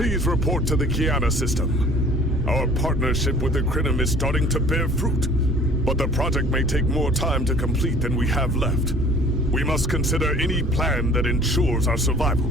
Please report to the Kiana system. Our partnership with the Crinum is starting to bear fruit, but the project may take more time to complete than we have left. We must consider any plan that ensures our survival.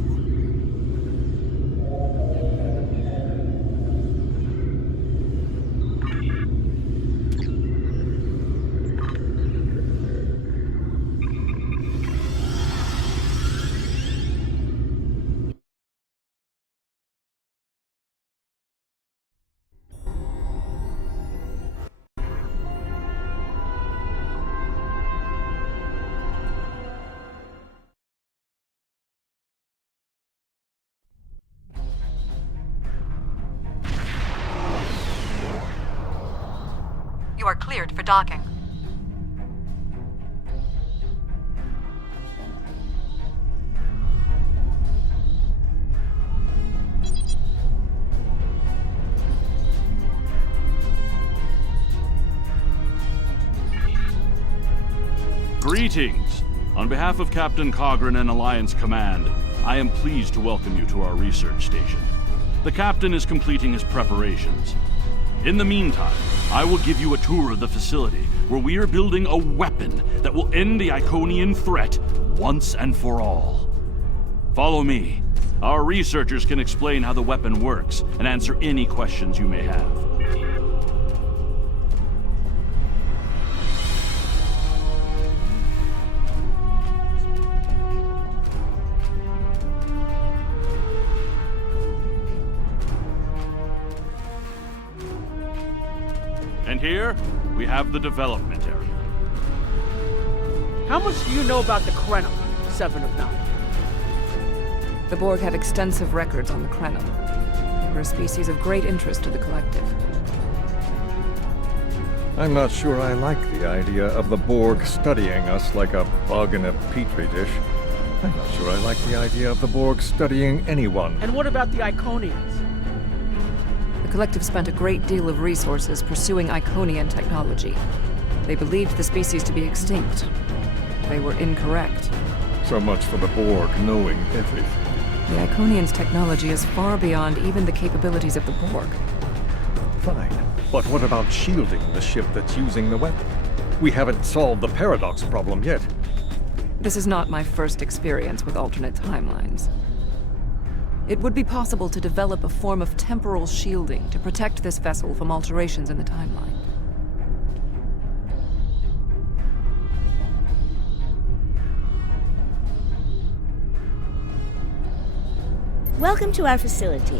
You are cleared for docking. Greetings! On behalf of Captain Cogran and Alliance Command, I am pleased to welcome you to our research station. The Captain is completing his preparations. In the meantime, I will give you a tour of the facility where we are building a weapon that will end the Iconian threat once and for all. Follow me. Our researchers can explain how the weapon works and answer any questions you may have. And here, we have the development area. How much do you know about the Krenum, 7 of 9? The Borg have extensive records on the Krenum. They were a species of great interest to the Collective. I'm not sure I like the idea of the Borg studying us like a bug in a petri dish. I'm not sure I like the idea of the Borg studying anyone. And what about the Iconians? The Collective spent a great deal of resources pursuing Iconian technology. They believed the species to be extinct. They were incorrect. So much for the Borg knowing everything. The Iconians' technology is far beyond even the capabilities of the Borg. Fine. But what about shielding the ship that's using the weapon? We haven't solved the paradox problem yet. This is not my first experience with alternate timelines. It would be possible to develop a form of temporal shielding to protect this vessel from alterations in the timeline. Welcome to our facility.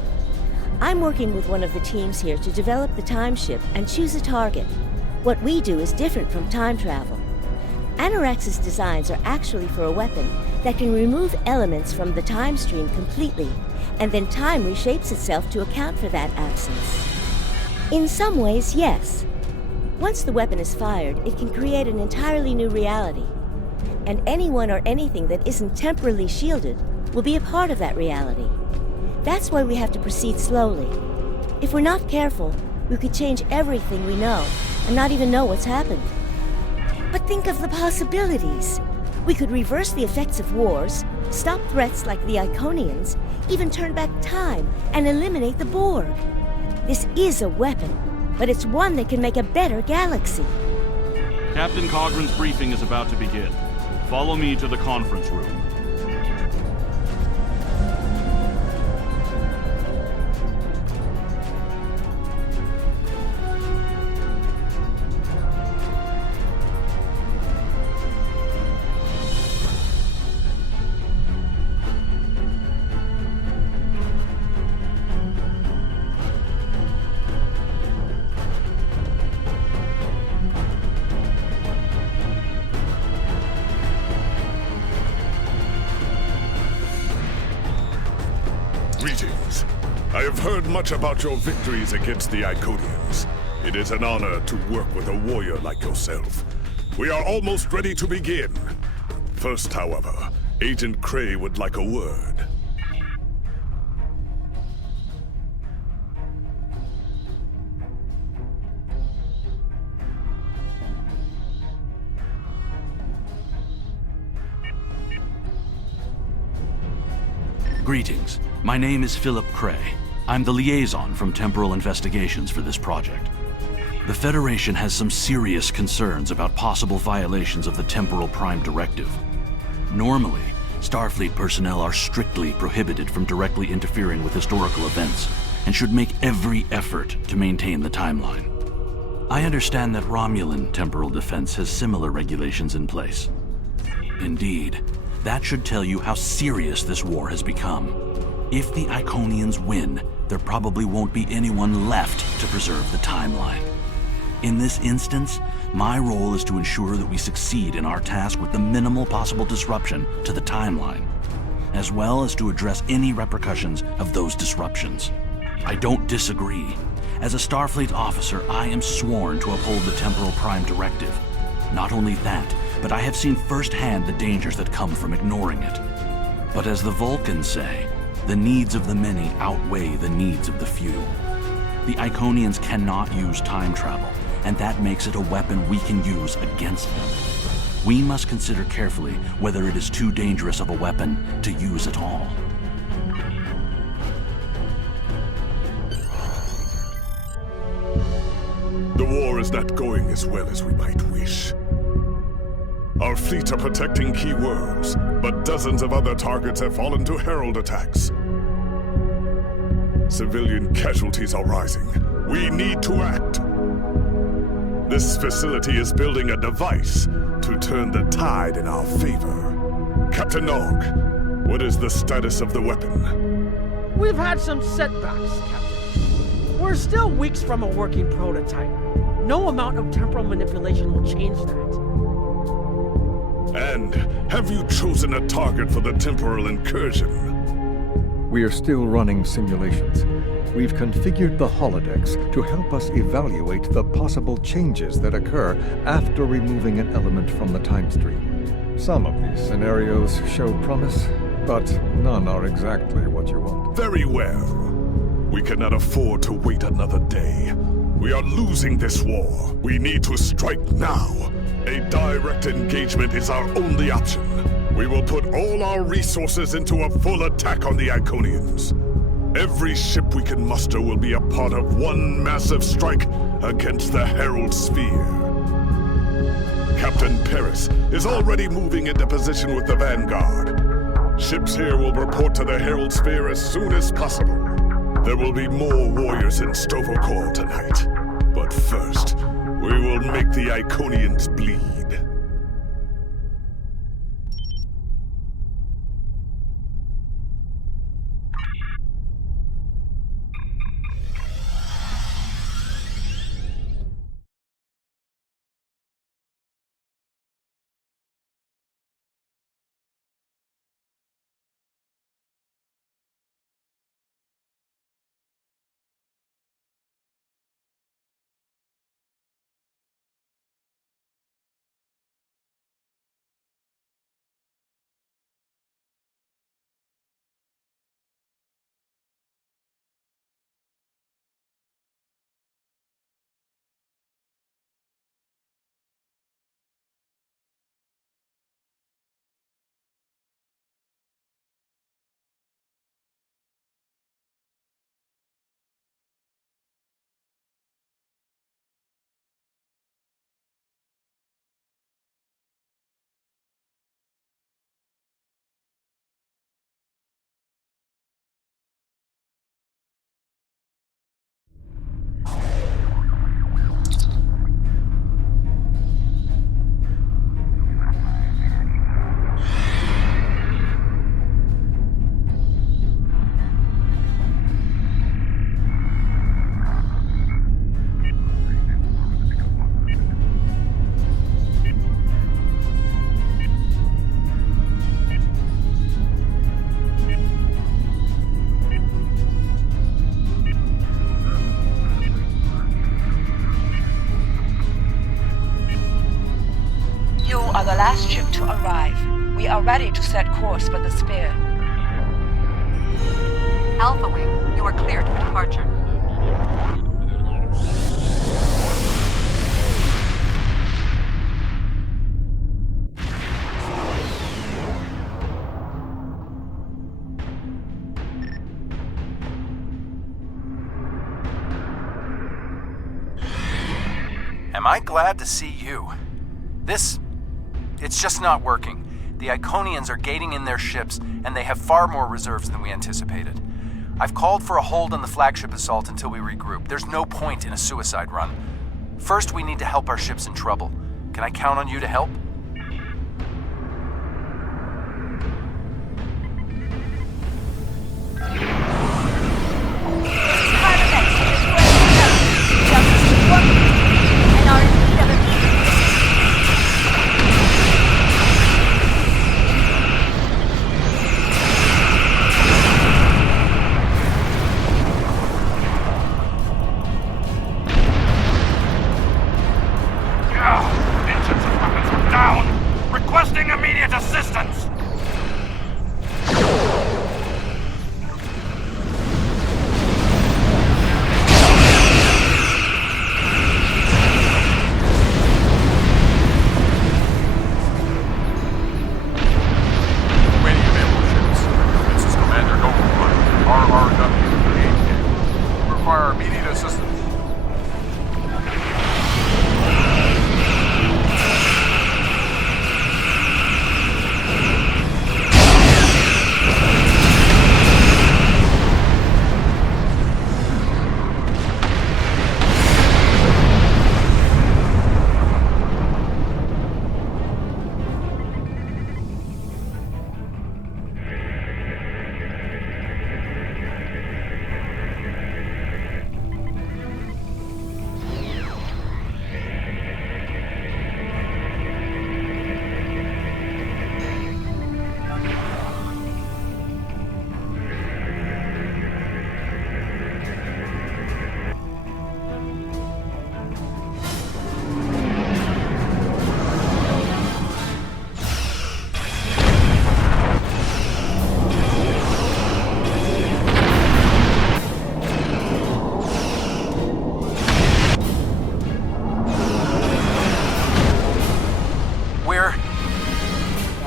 I'm working with one of the teams here to develop the time ship and choose a target. What we do is different from time travel. Anorax's designs are actually for a weapon that can remove elements from the time stream completely, and then time reshapes itself to account for that absence. In some ways, yes. Once the weapon is fired, it can create an entirely new reality. And anyone or anything that isn't temporally shielded will be a part of that reality. That's why we have to proceed slowly. If we're not careful, we could change everything we know and not even know what's happened. But think of the possibilities. We could reverse the effects of wars, stop threats like the Iconians, even turn back time and eliminate the Borg. This is a weapon, but it's one that can make a better galaxy. Captain Cogran's briefing is about to begin. Follow me to the conference room. Greetings. I have heard much about your victories against the Iconians. It is an honor to work with a warrior like yourself. We are almost ready to begin. First, however, Agent Cray would like a word. Greetings. My name is Philip Cray. I'm the liaison from Temporal Investigations for this project. The Federation has some serious concerns about possible violations of the Temporal Prime Directive. Normally, Starfleet personnel are strictly prohibited from directly interfering with historical events and should make every effort to maintain the timeline. I understand that Romulan temporal defense has similar regulations in place. Indeed, that should tell you how serious this war has become. If the Iconians win, there probably won't be anyone left to preserve the timeline. In this instance, my role is to ensure that we succeed in our task with the minimal possible disruption to the timeline, as well as to address any repercussions of those disruptions. I don't disagree. As a Starfleet officer, I am sworn to uphold the Temporal Prime Directive. Not only that, but I have seen firsthand the dangers that come from ignoring it. But as the Vulcans say, the needs of the many outweigh the needs of the few. The Iconians cannot use time travel, and that makes it a weapon we can use against them. We must consider carefully whether it is too dangerous of a weapon to use at all. The war is not going as well as we might wish. Our fleet are protecting key worlds, but dozens of other targets have fallen to Herald attacks. Civilian casualties are rising. We need to act. This facility is building a device to turn the tide in our favor. Captain Nog, what is the status of the weapon? We've had some setbacks, Captain. We're still weeks from a working prototype. No amount of temporal manipulation will change that. And have you chosen a target for the temporal incursion? We are still running simulations. We've configured the holodecks to help us evaluate the possible changes that occur after removing an element from the time stream. Some of these scenarios show promise, but none are exactly what you want. Very well. We cannot afford to wait another day. We are losing this war. We need to strike now. A direct engagement is our only option. We will put all our resources into a full attack on the Iconians. Every ship we can muster will be a part of one massive strike against the Herald Sphere. Captain Paris is already moving into position with the Vanguard. Ships here will report to the Herald Sphere as soon as possible. There will be more warriors in Stovokor tonight. But first, we will make the Iconians bleed. The last ship to arrive. We are ready to set course for the Sphere. Alpha Wing, you are cleared for departure. Am I glad to see you? It's just not working. The Iconians are gating in their ships, and they have far more reserves than we anticipated. I've called for a hold on the flagship assault until we regroup. There's no point in a suicide run. First, we need to help our ships in trouble. Can I count on you to help?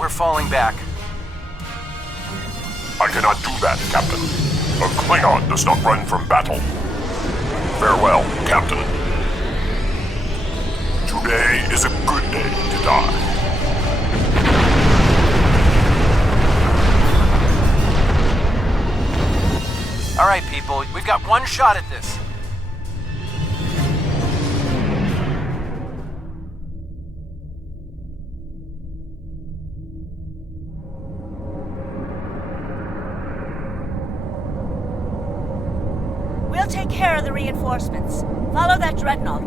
Falling back. I cannot do that, Captain. A Klingon does not run from battle. Farewell, Captain. Today is a good day to die. All right, people, we've got one shot at this. We'll take care of the reinforcements. Follow that dreadnought.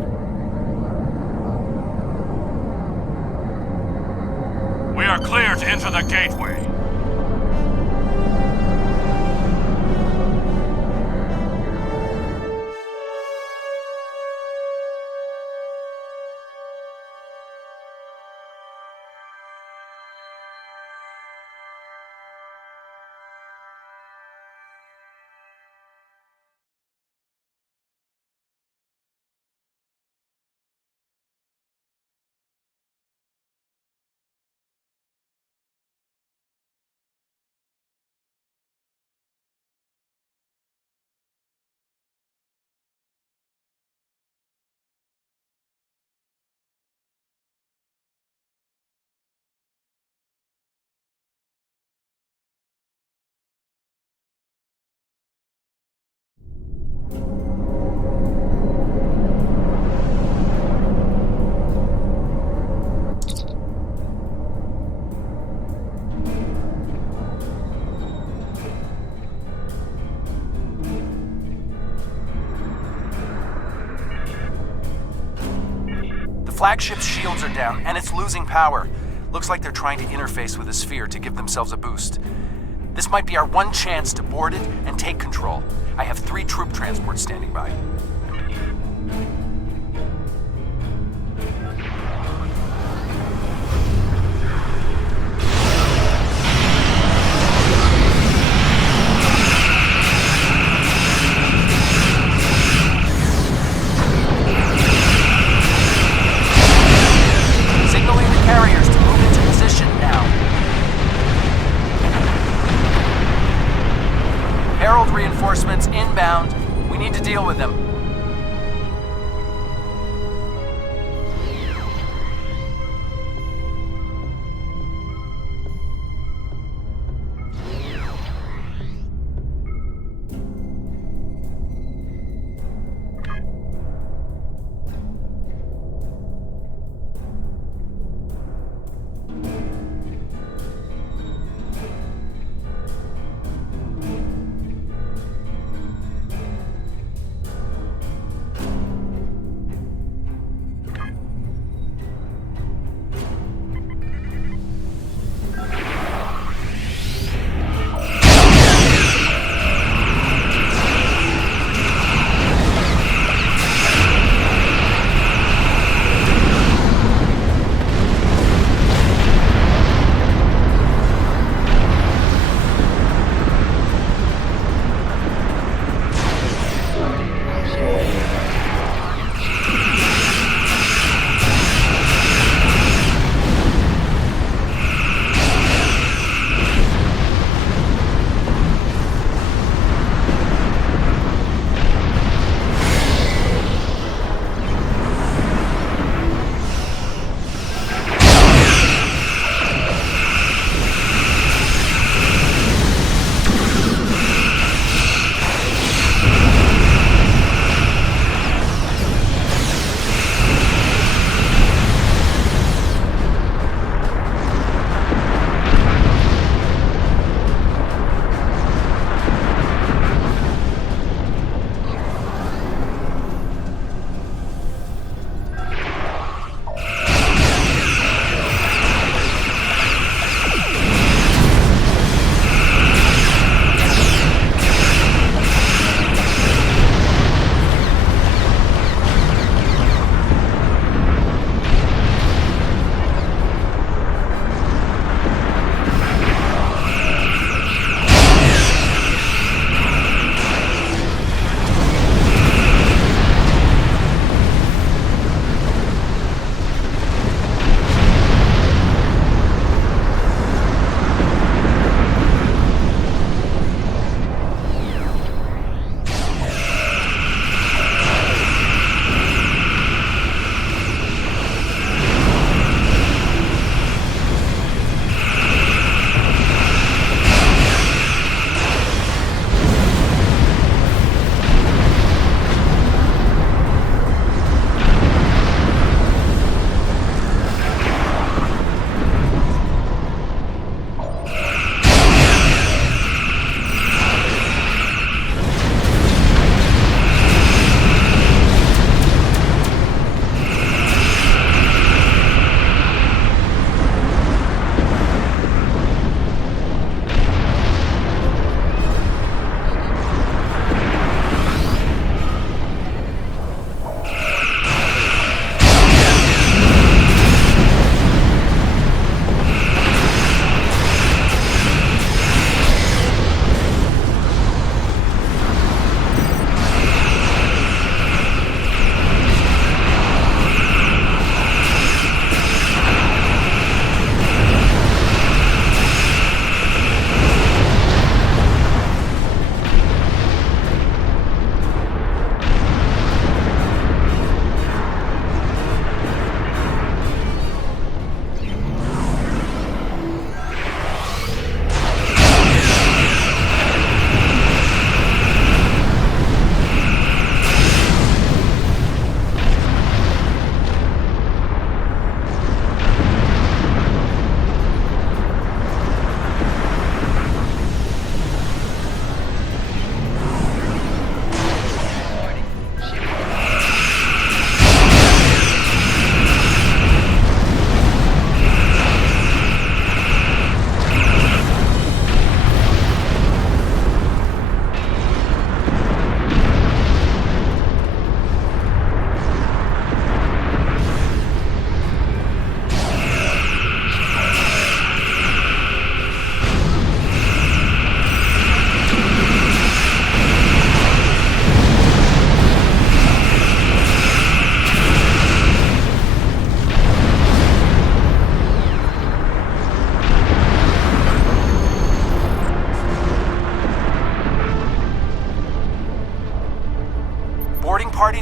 We are clear to enter the gateway. Flagship's shields are down, and it's losing power. Looks like they're trying to interface with the sphere to give themselves a boost. This might be our one chance to board it and take control. I have 3 troop transports standing by. Reinforcements inbound. We need to deal with them.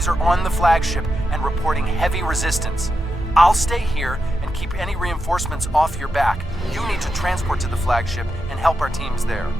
enemies are on the flagship and reporting heavy resistance. I'll stay here and keep any reinforcements off your back. You need to transport to the flagship and help our teams there.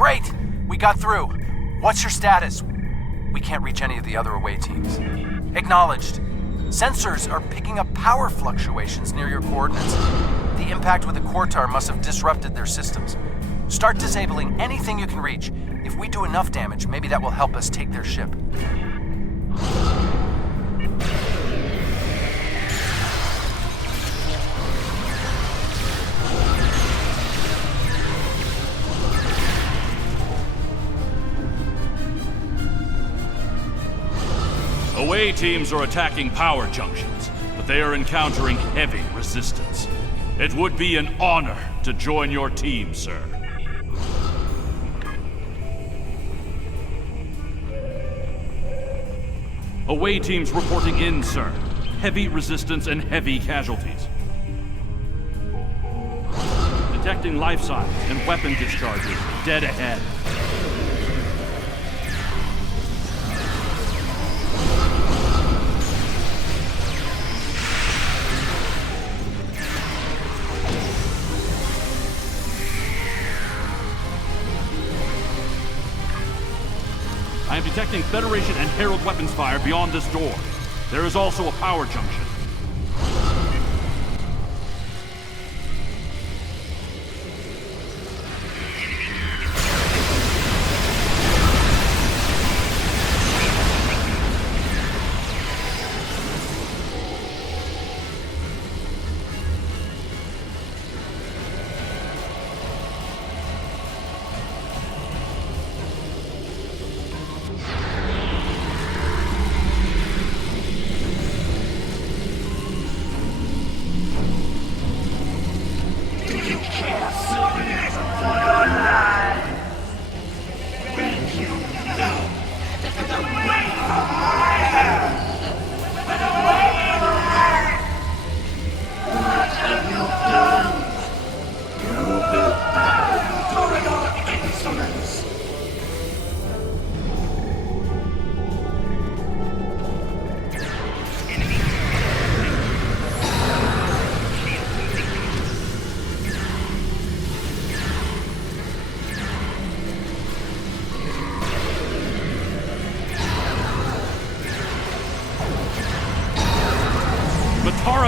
Great! We got through. What's your status? We can't reach any of the other away teams. Acknowledged. Sensors are picking up power fluctuations near your coordinates. The impact with the Quartar must have disrupted their systems. Start disabling anything you can reach. If we do enough damage, maybe that will help us take their ship. Away teams are attacking power junctions, but they are encountering heavy resistance. It would be an honor to join your team, sir. Away teams reporting in, sir. Heavy resistance and heavy casualties. Detecting life signs and weapon discharges dead ahead. I am detecting Federation and Herald weapons fire beyond this door. There is also a power junction.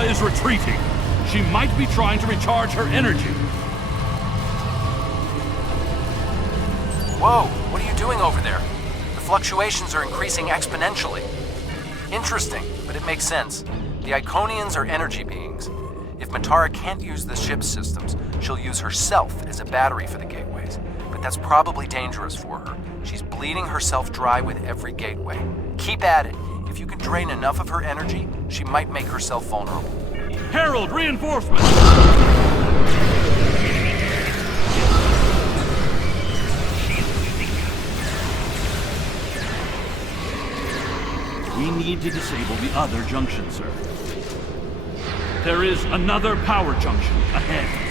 Is retreating. She might be trying to recharge her energy. Whoa, what are you doing over there? The fluctuations are increasing exponentially. Interesting, but it makes sense. The Iconians are energy beings. If Matara can't use the ship's systems, she'll use herself as a battery for the gateways. But that's probably dangerous for her. She's bleeding herself dry with every gateway. Keep at it. If you can drain enough of her energy, she might make herself vulnerable. Herald, reinforcements! We need to disable the other junction, sir. There is another power junction ahead.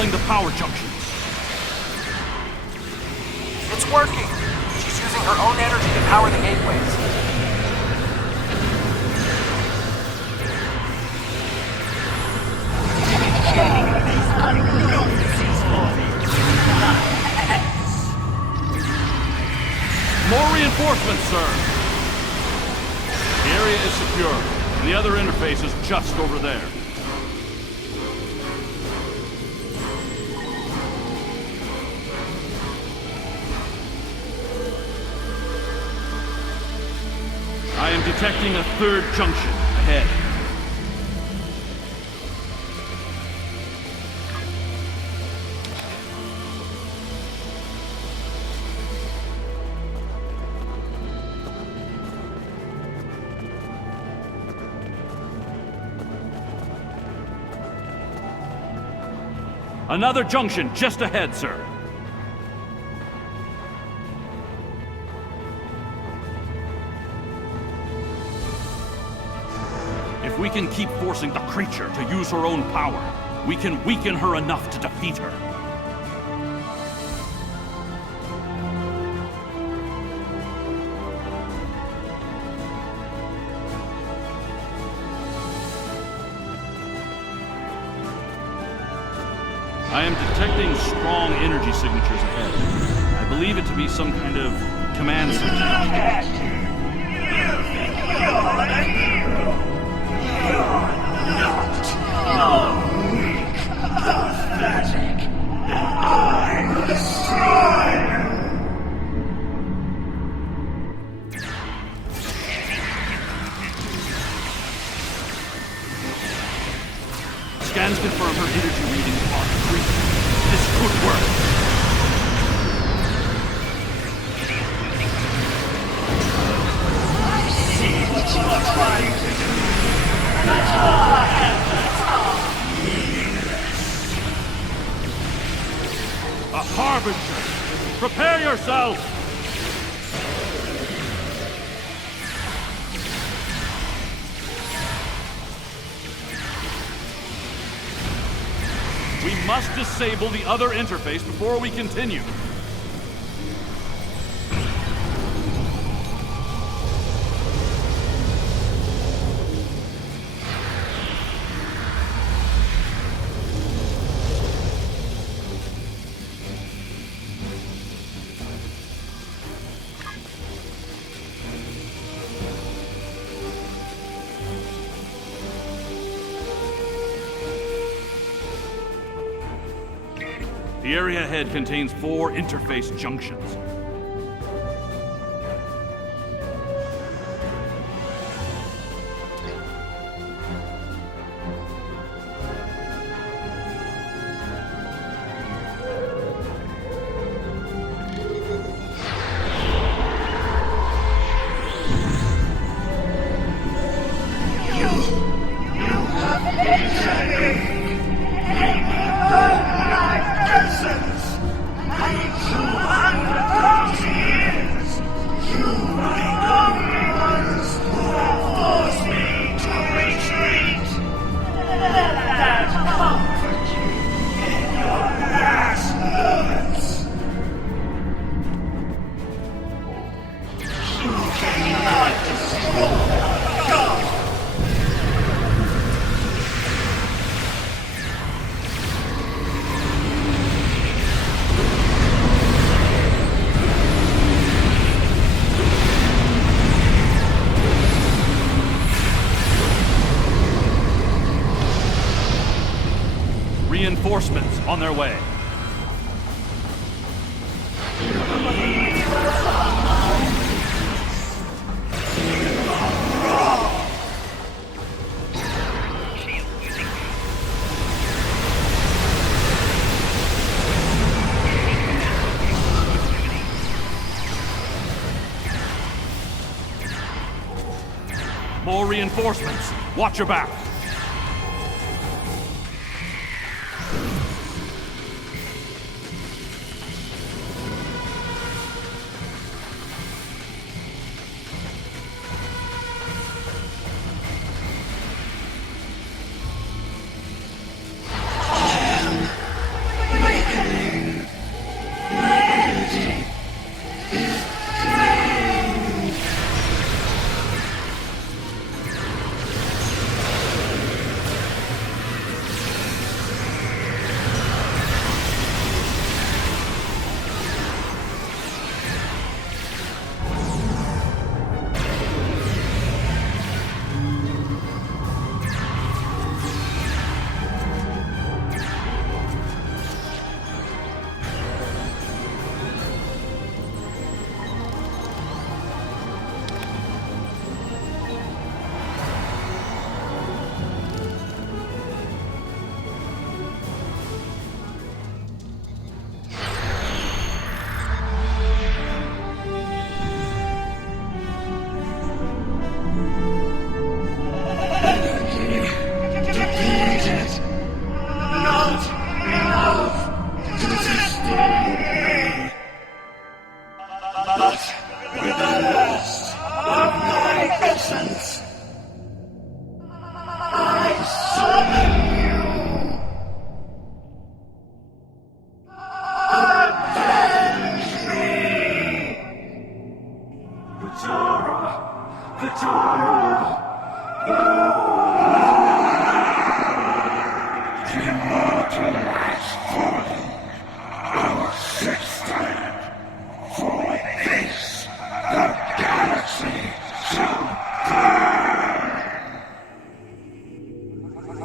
disabling the power junctions. It's working! She's using her own energy to power the gateways. More reinforcements, sir! The area is secure, and the other interface is just over there. I am detecting a third junction ahead. Another junction just ahead, sir. If we can keep forcing the creature to use her own power, we can weaken her enough to defeat her. I am detecting strong energy signatures ahead. I believe it to be some kind of command signature. Scans confirm her energy readings are increasing. This could work. A harbinger! Prepare yourself! We must disable the other interface before we continue. The area ahead contains 4 interface junctions. Reinforcements on their way. More reinforcements. Watch your back.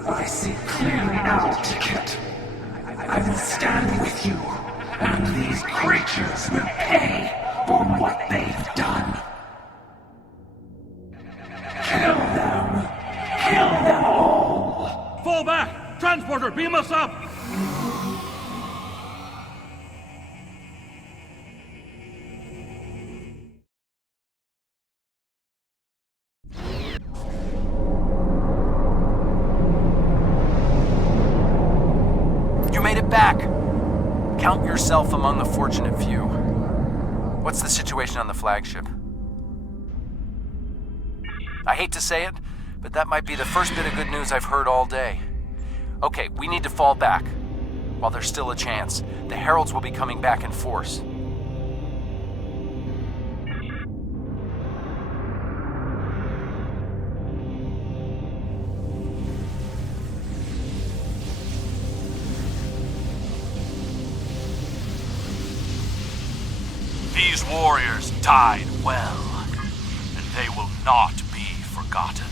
I see clearly now, Ticket. I will stand with you, and these creatures will pay for what they've done. Kill them! Kill them all! Fall back! Transporter, beam us up! Back! Count yourself among the fortunate few. What's the situation on the flagship? I hate to say it, but that might be the first bit of good news I've heard all day. Okay, we need to fall back. While there's still a chance, the Heralds will be coming back in force. These warriors died well, and they will not be forgotten.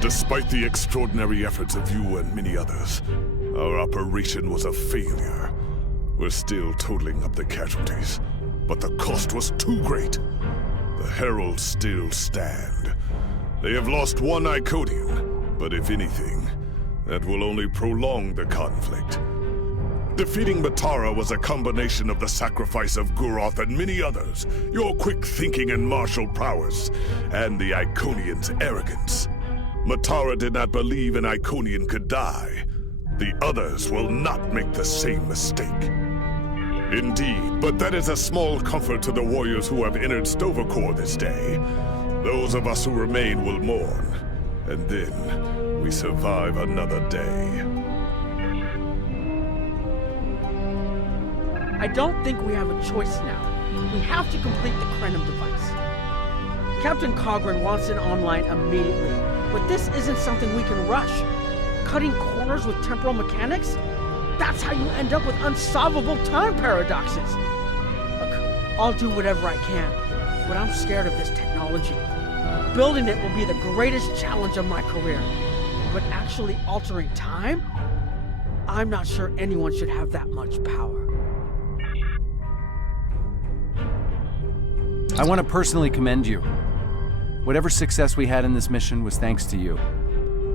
Despite the extraordinary efforts of you and many others, our operation was a failure. We're still totaling up the casualties, but the cost was too great. The Heralds still stand. They have lost one Iconian, but if anything, that will only prolong the conflict. Defeating Matara was a combination of the sacrifice of Guroth and many others, your quick thinking and martial prowess, and the Iconians' arrogance. Matara did not believe an Iconian could die. The others will not make the same mistake. Indeed, but that is a small comfort to the warriors who have entered Stovercore this day. Those of us who remain will mourn, and then we survive another day. I don't think we have a choice now. We have to complete the Krenim device. Captain Cogran wants it online immediately, but this isn't something we can rush. Cutting corners with temporal mechanics? That's how you end up with unsolvable time paradoxes. Look, I'll do whatever I can, but I'm scared of this technology. Building it will be the greatest challenge of my career. But actually altering time? I'm not sure anyone should have that much power. I want to personally commend you. Whatever success we had in this mission was thanks to you.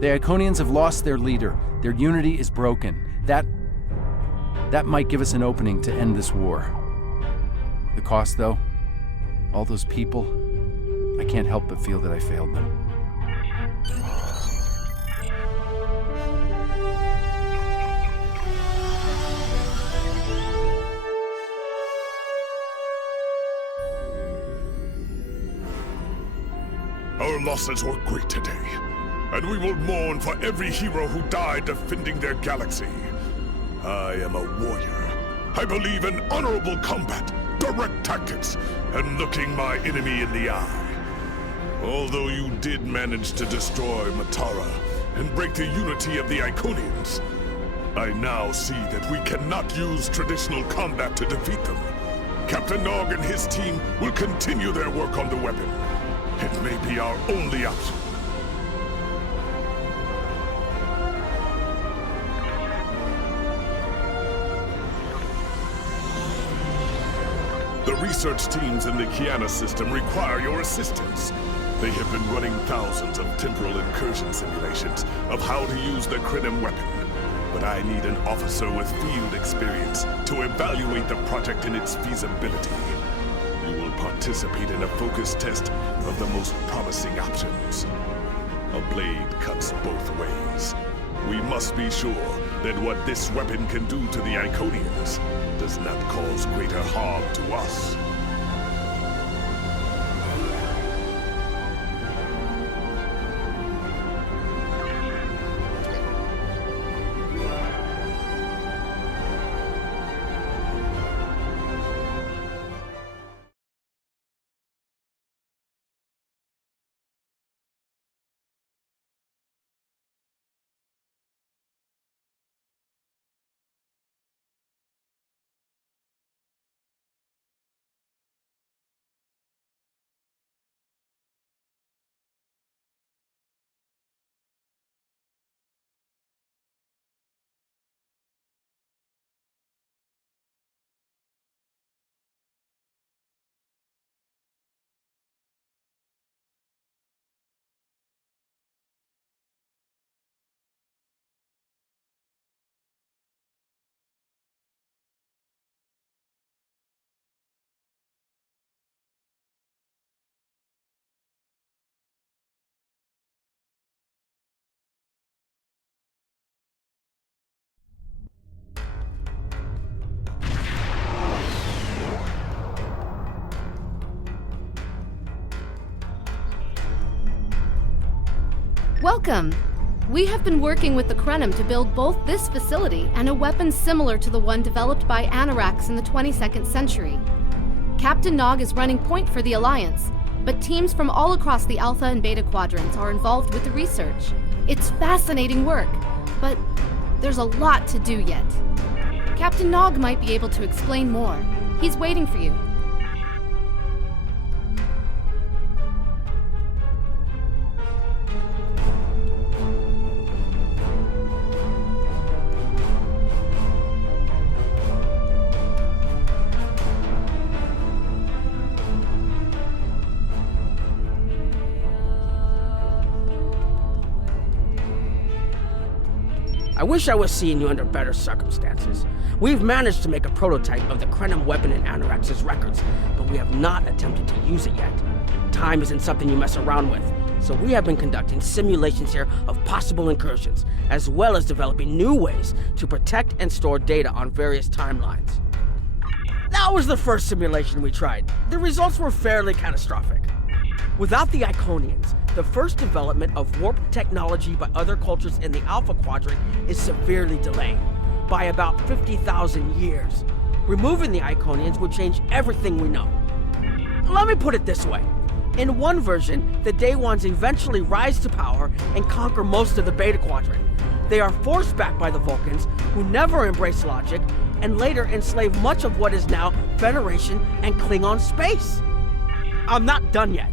The Iconians have lost their leader. Their unity is broken. That might give us an opening to end this war. The cost, though, all those people, I can't help but feel that I failed them. Our losses were great today, and we will mourn for every hero who died defending their galaxy. I am a warrior. I believe in honorable combat, direct tactics, and looking my enemy in the eye. Although you did manage to destroy Matara and break the unity of the Iconians, I now see that we cannot use traditional combat to defeat them. Captain Nog and his team will continue their work on the weapon. It may be our only option. The research teams in the I.S.S system require your assistance. They have been running thousands of temporal incursion simulations of how to use the Krenim weapon. But I need an officer with field experience to evaluate the project and its feasibility. You will participate in a focus test of the most promising options. A blade cuts both ways. We must be sure that what this weapon can do to the Iconians does not cause greater harm to us. Welcome! We have been working with the Krenim to build both this facility and a weapon similar to the one developed by Anarax in the 22nd century. Captain Nog is running point for the Alliance, but teams from all across the Alpha and Beta quadrants are involved with the research. It's fascinating work, but there's a lot to do yet. Captain Nog might be able to explain more. He's waiting for you. I wish I was seeing you under better circumstances. We've managed to make a prototype of the Krenim weapon in Anarax's records, but we have not attempted to use it yet. Time isn't something you mess around with, so we have been conducting simulations here of possible incursions, as well as developing new ways to protect and store data on various timelines. That was the first simulation we tried. The results were fairly catastrophic. Without the Iconians, the first development of warp technology by other cultures in the Alpha Quadrant is severely delayed, by about 50,000 years. Removing the Iconians would change everything we know. Let me put it this way. In one version, the Day Ones eventually rise to power and conquer most of the Beta Quadrant. They are forced back by the Vulcans, who never embrace logic, and later enslave much of what is now Federation and Klingon space. I'm not done yet.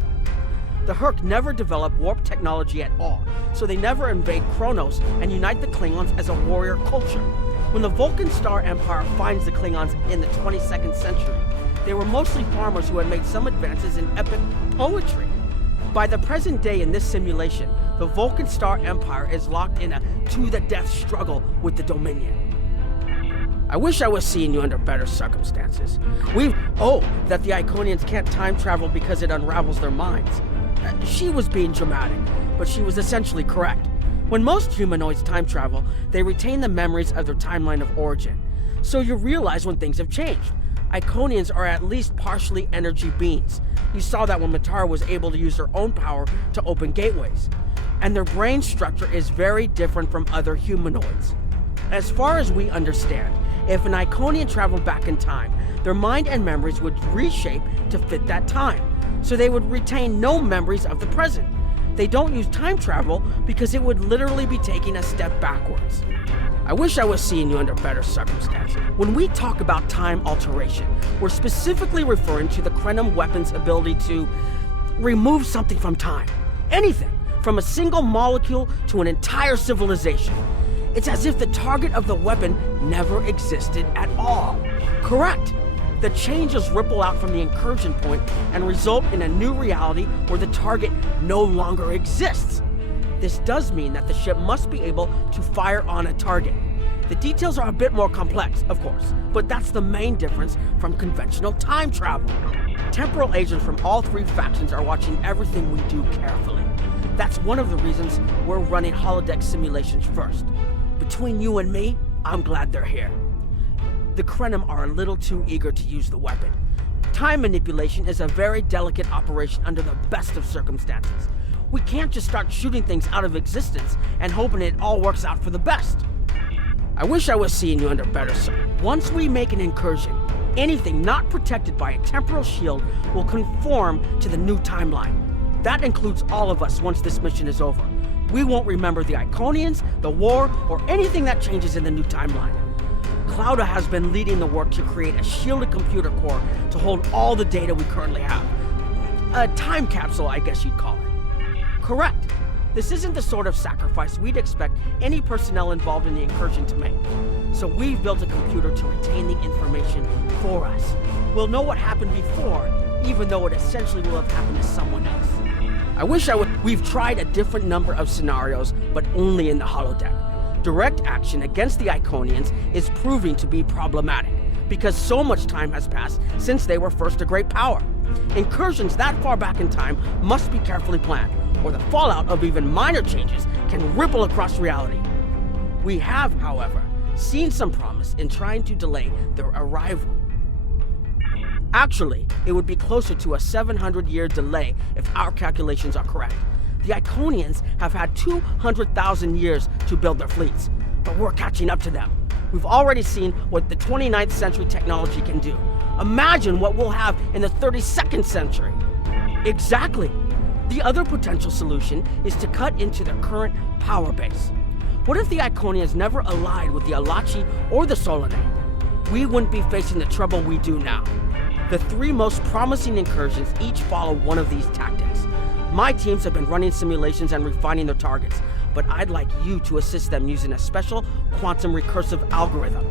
The Herc never developed warp technology at all, so they never invade Kronos and unite the Klingons as a warrior culture. When the Vulcan Star Empire finds the Klingons in the 22nd century, they were mostly farmers who had made some advances in epic poetry. By the present day in this simulation, the Vulcan Star Empire is locked in a to-the-death struggle with the Dominion. I wish I was seeing you under better circumstances. That the Iconians can't time travel because it unravels their minds. She was being dramatic, but she was essentially correct. When most humanoids time travel, they retain the memories of their timeline of origin. So you realize when things have changed. Iconians are at least partially energy beings. You saw that when Matara was able to use her own power to open gateways. And their brain structure is very different from other humanoids. As far as we understand, if an Iconian traveled back in time, their mind and memories would reshape to fit that time, so they would retain no memories of the present. They don't use time travel because it would literally be taking a step backwards. I wish I was seeing you under better circumstances. When we talk about time alteration, we're specifically referring to the Krenim weapon's ability to remove something from time. Anything, from a single molecule to an entire civilization. It's as if the target of the weapon never existed at all. Correct. The changes ripple out from the incursion point and result in a new reality where the target no longer exists. This does mean that the ship must be able to fire on a target. The details are a bit more complex, of course, but that's the main difference from conventional time travel. Temporal agents from all three factions are watching everything we do carefully. That's one of the reasons we're running holodeck simulations first. Between you and me, I'm glad they're here. The Krenim are a little too eager to use the weapon. Time manipulation is a very delicate operation under the best of circumstances. We can't just start shooting things out of existence and hoping it all works out for the best. I wish I was seeing you under better circumstances. Once we make an incursion, anything not protected by a temporal shield will conform to the new timeline. That includes all of us once this mission is over. We won't remember the Iconians, the war, or anything that changes in the new timeline. Clouda has been leading the work to create a shielded computer core to hold all the data we currently have. A time capsule, I guess you'd call it. Correct. This isn't the sort of sacrifice we'd expect any personnel involved in the incursion to make. So we've built a computer to retain the information for us. We'll know what happened before, even though it essentially will have happened to someone else. We've tried a different number of scenarios, but only in the holodeck. Direct action against the Iconians is proving to be problematic, because so much time has passed since they were first a great power. Incursions that far back in time must be carefully planned, or the fallout of even minor changes can ripple across reality. We have, however, seen some promise in trying to delay their arrival. Actually, it would be closer to a 700-year delay if our calculations are correct. The Iconians have had 200,000 years to build their fleets, but we're catching up to them. We've already seen what the 29th century technology can do. Imagine what we'll have in the 32nd century. Exactly. The other potential solution is to cut into their current power base. What if the Iconians never allied with the Alachi or the Solanae? We wouldn't be facing the trouble we do now. The three most promising incursions each follow one of these tactics. My teams have been running simulations and refining their targets, but I'd like you to assist them using a special quantum recursive algorithm.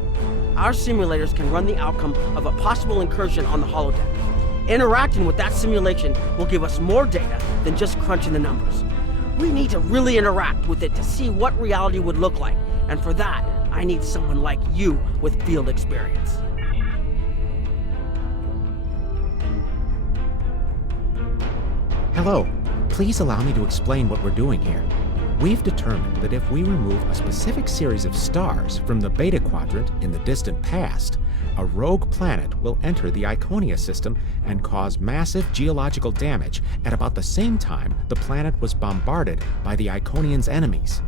Our simulators can run the outcome of a possible incursion on the holodeck. Interacting with that simulation will give us more data than just crunching the numbers. We need to really interact with it to see what reality would look like, and for that, I need someone like you with field experience. Hello. Please allow me to explain what we're doing here. We've determined that if we remove a specific series of stars from the Beta Quadrant in the distant past, a rogue planet will enter the Iconia system and cause massive geological damage at about the same time the planet was bombarded by the Iconians' enemies.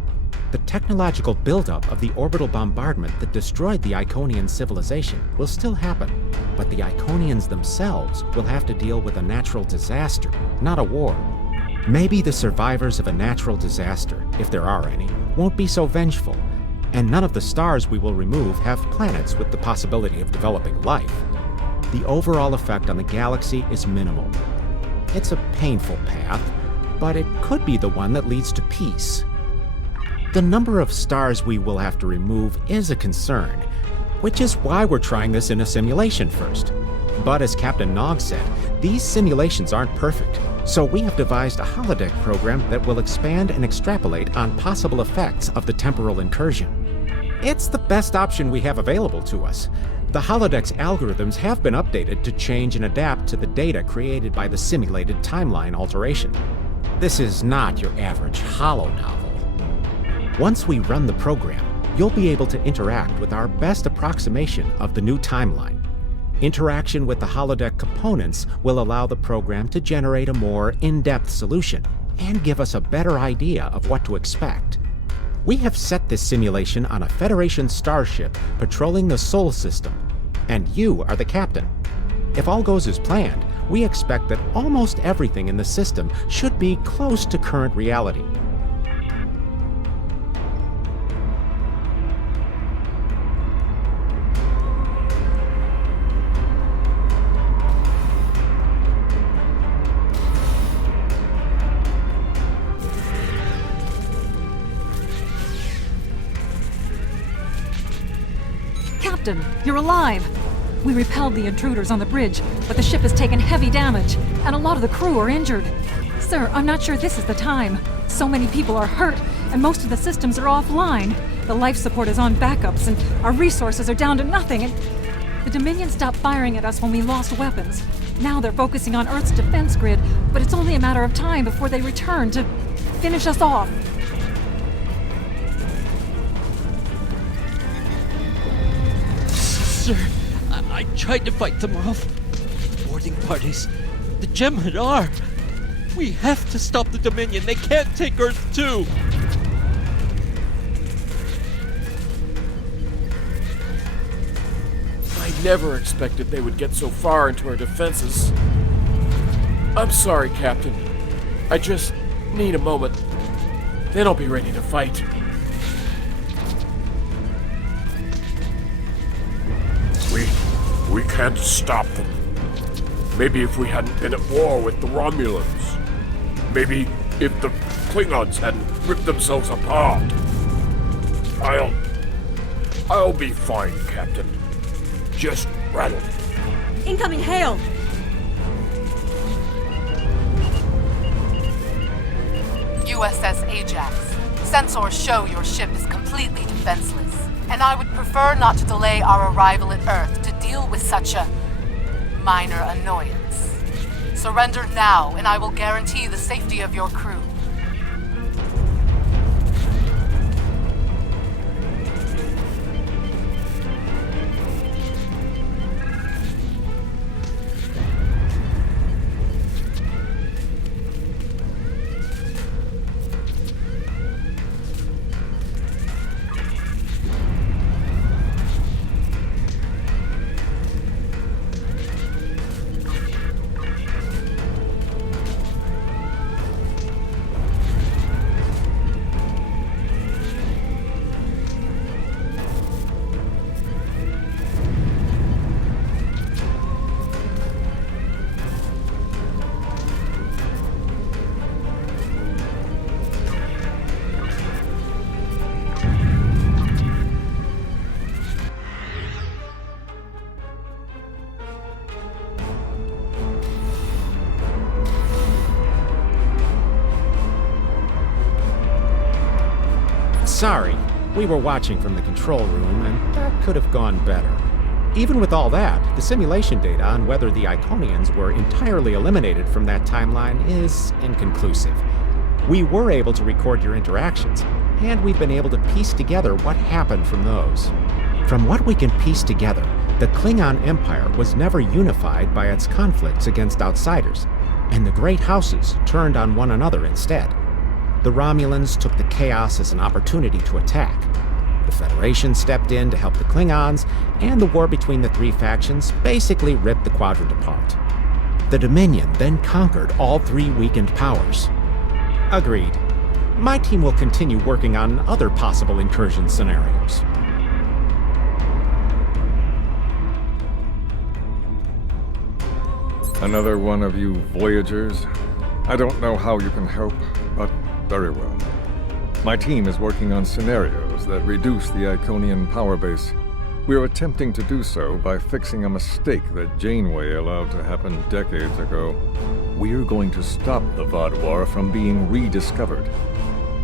The technological buildup of the orbital bombardment that destroyed the Iconian civilization will still happen, but the Iconians themselves will have to deal with a natural disaster, not a war. Maybe the survivors of a natural disaster, if there are any, won't be so vengeful, and none of the stars we will remove have planets with the possibility of developing life. The overall effect on the galaxy is minimal. It's a painful path, but it could be the one that leads to peace. The number of stars we will have to remove is a concern, which is why we're trying this in a simulation first. But as Captain Nog said, these simulations aren't perfect, so we have devised a holodeck program that will expand and extrapolate on possible effects of the temporal incursion. It's the best option we have available to us. The holodeck's algorithms have been updated to change and adapt to the data created by the simulated timeline alteration. This is not your average holo novel. Once we run the program, you'll be able to interact with our best approximation of the new timeline. Interaction with the holodeck components will allow the program to generate a more in-depth solution and give us a better idea of what to expect. We have set this simulation on a Federation starship patrolling the Sol system, and you are the captain. If all goes as planned, we expect that almost everything in the system should be close to current reality. Captain, you're alive! We repelled the intruders on the bridge, but the ship has taken heavy damage, and a lot of the crew are injured. Sir, I'm not sure this is the time. So many people are hurt, and most of the systems are offline. The life support is on backups, and our resources are down to nothing, and the Dominion stopped firing at us when we lost weapons. Now they're focusing on Earth's defense grid, but it's only a matter of time before they return to finish us off. Sir, I tried to fight them off. Boarding parties. The Jem'Hadar. We have to stop the Dominion. They can't take Earth too. I never expected they would get so far into our defenses. I'm sorry, Captain. I just need a moment. Then I'll be ready to fight. We can't stop them. Maybe if we hadn't been at war with the Romulans. Maybe if the Klingons hadn't ripped themselves apart. I'll be fine, Captain. Just rattle. Incoming hail! USS Ajax. Sensors show your ship is completely defenseless, and I would prefer not to delay our arrival at Earth to deal with such a minor annoyance. Surrender now, and I will guarantee the safety of your crew. Sorry, we were watching from the control room, and that could have gone better. Even with all that, the simulation data on whether the Iconians were entirely eliminated from that timeline is inconclusive. We were able to record your interactions, and we've been able to piece together what happened from those. From what we can piece together, the Klingon Empire was never unified by its conflicts against outsiders, and the great houses turned on one another instead. The Romulans took the chaos as an opportunity to attack. The Federation stepped in to help the Klingons, and the war between the three factions basically ripped the quadrant apart. The Dominion then conquered all three weakened powers. Agreed. My team will continue working on other possible incursion scenarios. Another one of you Voyagers? I don't know how you can help, but very well. My team is working on scenarios that reduce the Iconian power base. We're attempting to do so by fixing a mistake that Janeway allowed to happen decades ago. We're going to stop the Vaadwaur from being rediscovered.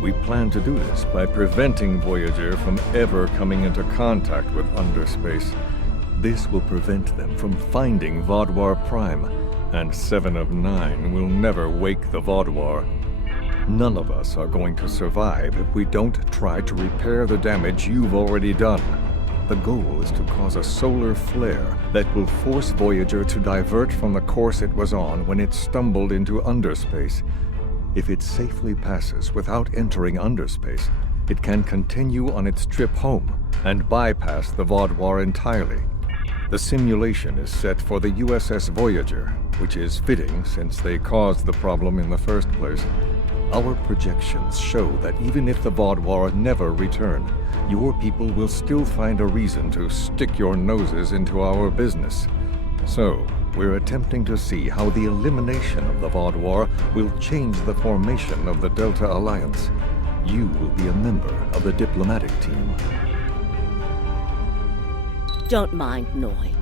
We plan to do this by preventing Voyager from ever coming into contact with underspace. This will prevent them from finding Vaadwaur Prime, and 7 of 9 will never wake the Vaadwaur. None of us are going to survive if we don't try to repair the damage you've already done. The goal is to cause a solar flare that will force Voyager to divert from the course it was on when it stumbled into underspace. If it safely passes without entering underspace, it can continue on its trip home and bypass the Vaadwaur entirely. The simulation is set for the USS Voyager, which is fitting since they caused the problem in the first place. Our projections show that even if the Vaadwaur never return, your people will still find a reason to stick your noses into our business. So, we're attempting to see how the elimination of the Vaadwaur will change the formation of the Delta Alliance. You will be a member of the diplomatic team. Don't mind Noi.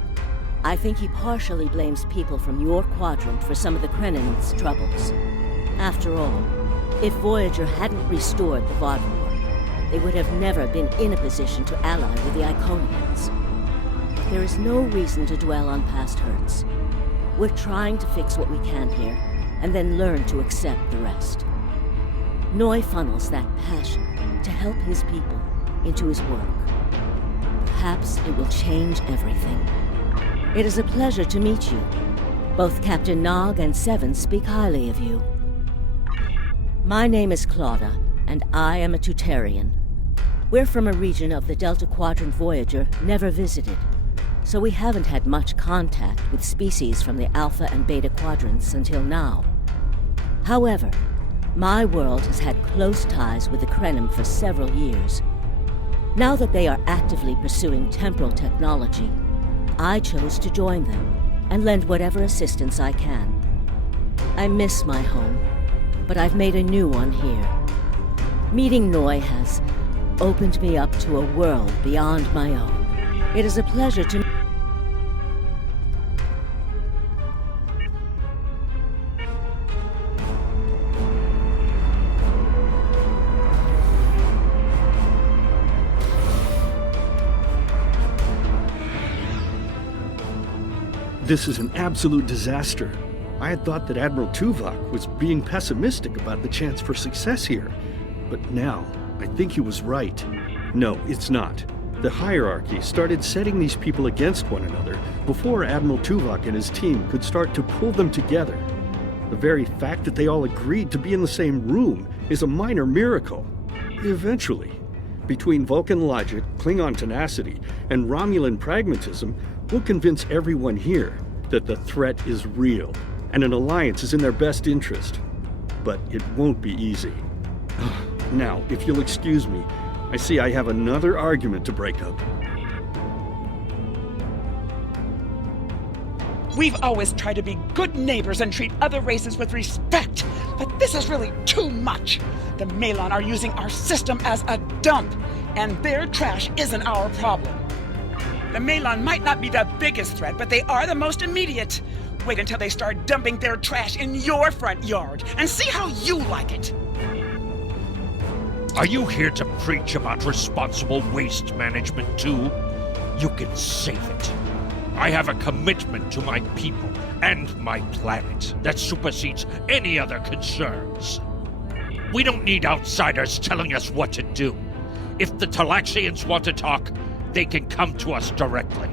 I think he partially blames people from your quadrant for some of the Krennin's troubles. After all, if Voyager hadn't restored the Vaadwaur, they would have never been in a position to ally with the Iconians. There is no reason to dwell on past hurts. We're trying to fix what we can here, and then learn to accept the rest. Noi funnels that passion to help his people into his work. Perhaps it will change everything. It is a pleasure to meet you. Both Captain Nog and Seven speak highly of you. My name is Claudia, and I am a Tutarian. We're from a region of the Delta Quadrant Voyager never visited, so we haven't had much contact with species from the Alpha and Beta Quadrants until now. However, my world has had close ties with the Krenim for several years. Now that they are actively pursuing temporal technology, I chose to join them and lend whatever assistance I can. I miss my home, but I've made a new one here. Meeting Noi has opened me up to a world beyond my own. It is a pleasure to... This is an absolute disaster. I had thought that Admiral Tuvok was being pessimistic about the chance for success here. But now, I think he was right. No, it's not. The hierarchy started setting these people against one another before Admiral Tuvok and his team could start to pull them together. The very fact that they all agreed to be in the same room is a minor miracle. Eventually, between Vulcan logic, Klingon tenacity, and Romulan pragmatism, we'll convince everyone here that the threat is real, and an alliance is in their best interest. But it won't be easy. Now, if you'll excuse me, I see I have another argument to break up. We've always tried to be good neighbors and treat other races with respect, but this is really too much. The Malon are using our system as a dump, and their trash isn't our problem. The Malon might not be the biggest threat, but they are the most immediate. Wait until they start dumping their trash in your front yard, and see how you like it. Are you here to preach about responsible waste management too? You can save it. I have a commitment to my people and my planet that supersedes any other concerns. We don't need outsiders telling us what to do. If the Talaxians want to talk, they can come to us directly.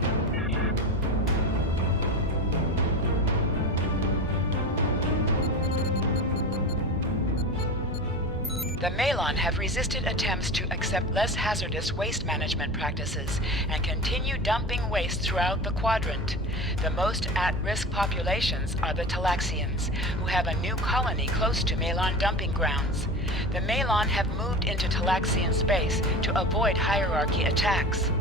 The Malon have resisted attempts to accept less hazardous waste management practices and continue dumping waste throughout the quadrant. The most at-risk populations are the Talaxians, who have a new colony close to Malon dumping grounds. The Malon have moved into Talaxian space to avoid hierarchy attacks.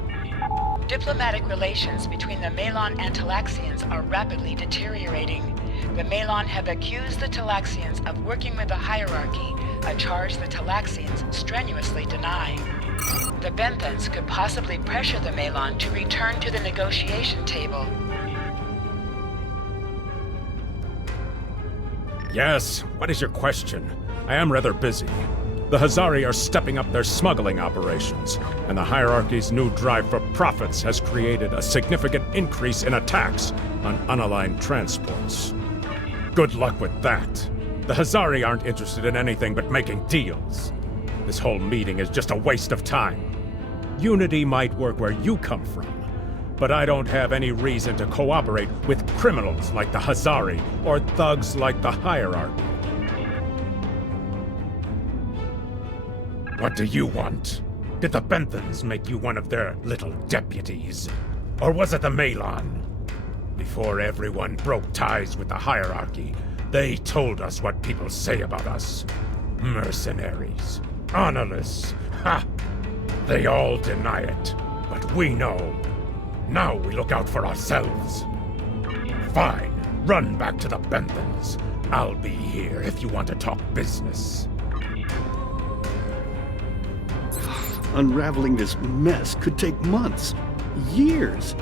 Diplomatic relations between the Malon and Talaxians are rapidly deteriorating. The Malon have accused the Talaxians of working with the hierarchy, a charge the Talaxians strenuously deny. The Benthans could possibly pressure the Malon to return to the negotiation table. Yes, what is your question? I am rather busy. The Hazari are stepping up their smuggling operations, and the hierarchy's new drive for profits has created a significant increase in attacks on unaligned transports. Good luck with that. The Hazari aren't interested in anything but making deals. This whole meeting is just a waste of time. Unity might work where you come from, but I don't have any reason to cooperate with criminals like the Hazari or thugs like the hierarchy. What do you want? Did the Benthans make you one of their little deputies? Or was it the Malon? Before everyone broke ties with the hierarchy, they told us what people say about us. Mercenaries. Honorless. Ha! They all deny it, but we know. Now we look out for ourselves. Fine, run back to the Benthans. I'll be here if you want to talk business. Unraveling this mess could take months, years.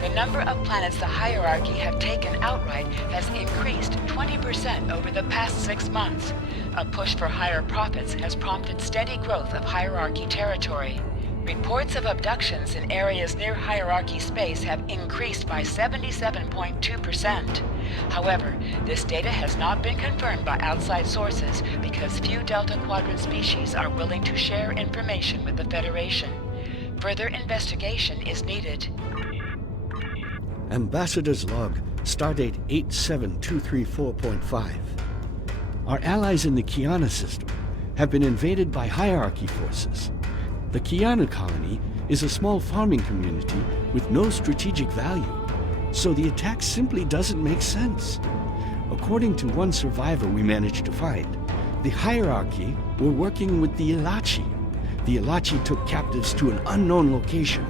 The number of planets the hierarchy have taken outright has increased 20% over the past 6 months. A push for higher profits has prompted steady growth of hierarchy territory. Reports of abductions in areas near hierarchy space have increased by 77.2%. However, this data has not been confirmed by outside sources because few Delta Quadrant species are willing to share information with the Federation. Further investigation is needed. Ambassador's log, stardate 87234.5. Our allies in the Kiana system have been invaded by hierarchy forces. The Kiana colony is a small farming community with no strategic value, so the attack simply doesn't make sense. According to one survivor we managed to find, the hierarchy were working with the Ilachi. The Ilachi took captives to an unknown location.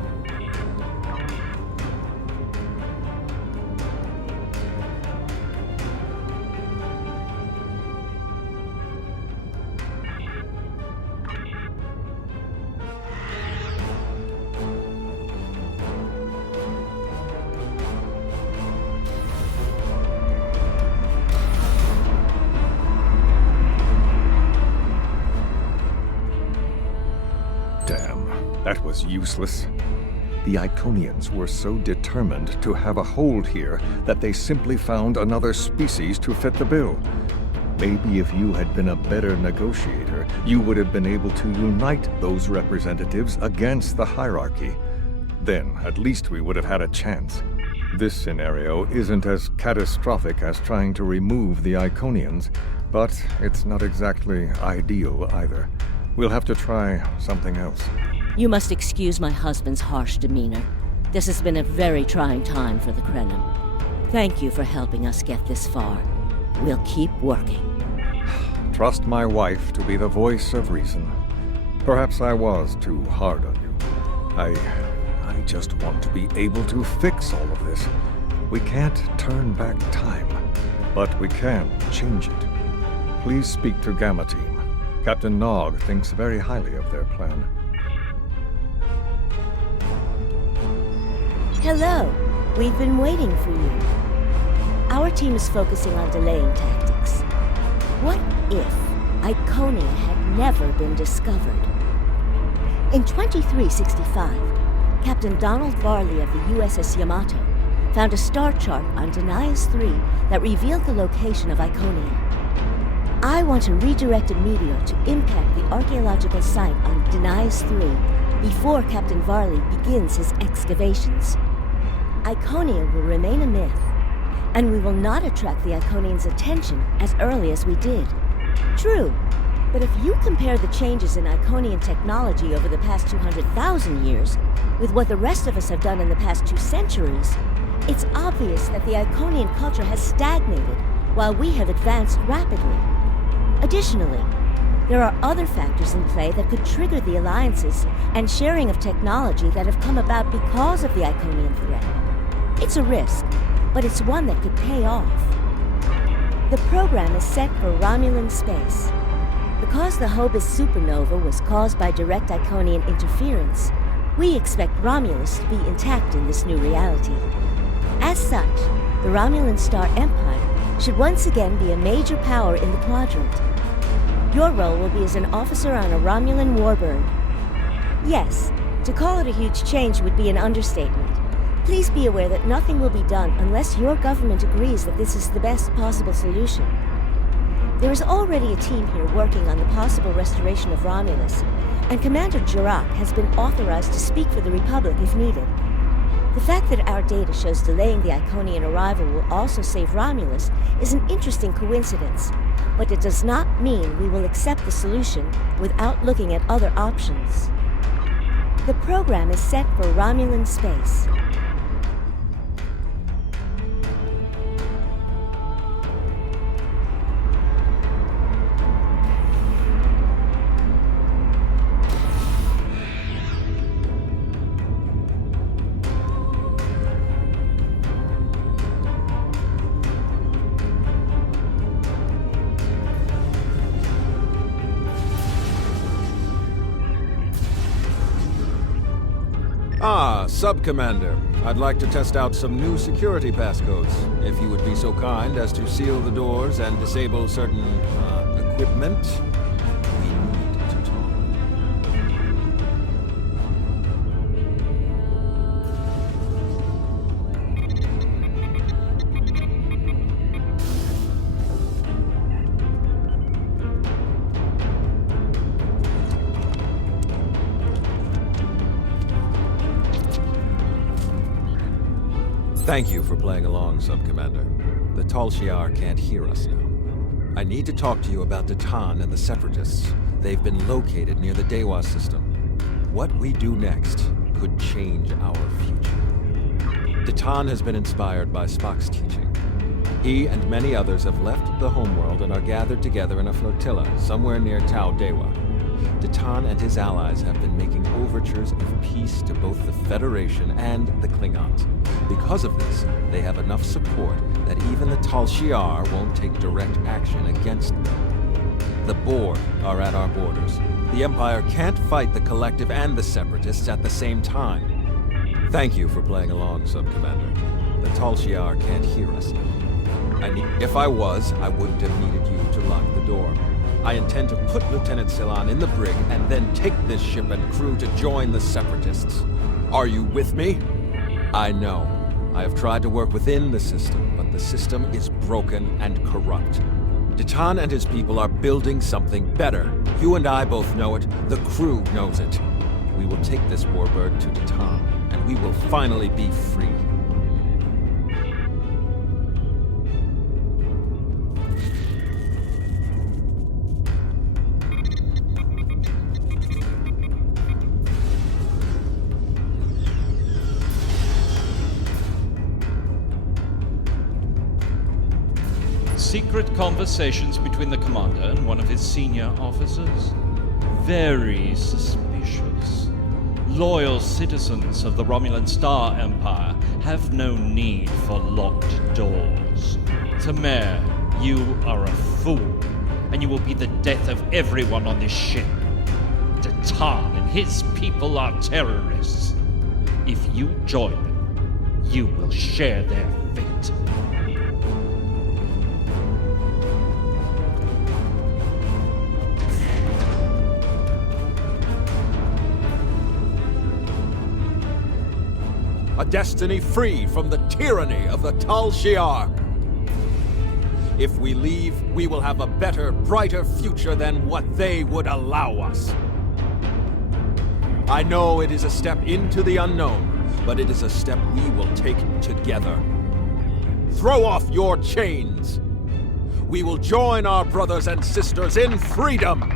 That was useless. The Iconians were so determined to have a hold here that they simply found another species to fit the bill. Maybe if you had been a better negotiator, you would have been able to unite those representatives against the hierarchy. Then, at least we would have had a chance. This scenario isn't as catastrophic as trying to remove the Iconians, but it's not exactly ideal either. We'll have to try something else. You must excuse my husband's harsh demeanor. This has been a very trying time for the Krenim. Thank you for helping us get this far. We'll keep working. Trust my wife to be the voice of reason. Perhaps I was too hard on you. I just want to be able to fix all of this. We can't turn back time, but we can change it. Please speak to Gamma Team. Captain Nog thinks very highly of their plan. Hello. We've been waiting for you. Our team is focusing on delaying tactics. What if Iconia had never been discovered? In 2365, Captain Donald Varley of the USS Yamato found a star chart on Denias 3 that revealed the location of Iconia. I want to redirect a meteor to impact the archaeological site on Denias 3 before Captain Varley begins his excavations. Iconia will remain a myth, and we will not attract the Iconians' attention as early as we did. True, but if you compare the changes in Iconian technology over the past 200,000 years with what the rest of us have done in the past 2 centuries, it's obvious that the Iconian culture has stagnated while we have advanced rapidly. Additionally, there are other factors in play that could trigger the alliances and sharing of technology that have come about because of the Iconian threat. It's a risk, but it's one that could pay off. The program is set for Romulan space. Because the Hobus supernova was caused by direct Iconian interference, we expect Romulus to be intact in this new reality. As such, the Romulan Star Empire should once again be a major power in the quadrant. Your role will be as an officer on a Romulan warbird. Yes, to call it a huge change would be an understatement. Please be aware that nothing will be done unless your government agrees that this is the best possible solution. There is already a team here working on the possible restoration of Romulus, and Commander Jurak has been authorized to speak for the Republic if needed. The fact that our data shows delaying the Iconian arrival will also save Romulus is an interesting coincidence, but it does not mean we will accept the solution without looking at other options. The program is set for Romulan space. Sub-Commander, I'd like to test out some new security passcodes. If you would be so kind as to seal the doors and disable certain, equipment, we need to talk. Thank you for playing along, Sub-Commander. The Tal Shiar can't hear us now. I need to talk to you about Datan and the Separatists. They've been located near the Dewa system. What we do next could change our future. Datan has been inspired by Spock's teaching. He and many others have left the homeworld and are gathered together in a flotilla somewhere near Tau Dewa. Datan and his allies have been making overtures of peace to both the Federation and the Klingons. Because of this, they have enough support that even the Tal Shiar won't take direct action against them. The Borg are at our borders. The Empire can't fight the Collective and the Separatists at the same time. Thank you for playing along, Sub-Commander. The Tal Shiar can't hear us now. If I was, I wouldn't have needed you to lock the door. I intend to put Lieutenant Silan in the brig and then take this ship and crew to join the Separatists. Are you with me? I know. I have tried to work within the system, but the system is broken and corrupt. Datan and his people are building something better. You and I both know it. The crew knows it. We will take this warbird to Datan, and we will finally be free. Secret conversations between the commander and one of his senior officers. Very suspicious. Loyal citizens of the Romulan Star Empire have no need for locked doors. Tamer, you are a fool, and you will be the death of everyone on this ship. Datan and his people are terrorists. If you join them, you will share their fate. A destiny free from the tyranny of the Tal Shiar. If we leave, we will have a better, brighter future than what they would allow us. I know it is a step into the unknown, but it is a step we will take together. Throw off your chains. We will join our brothers and sisters in freedom.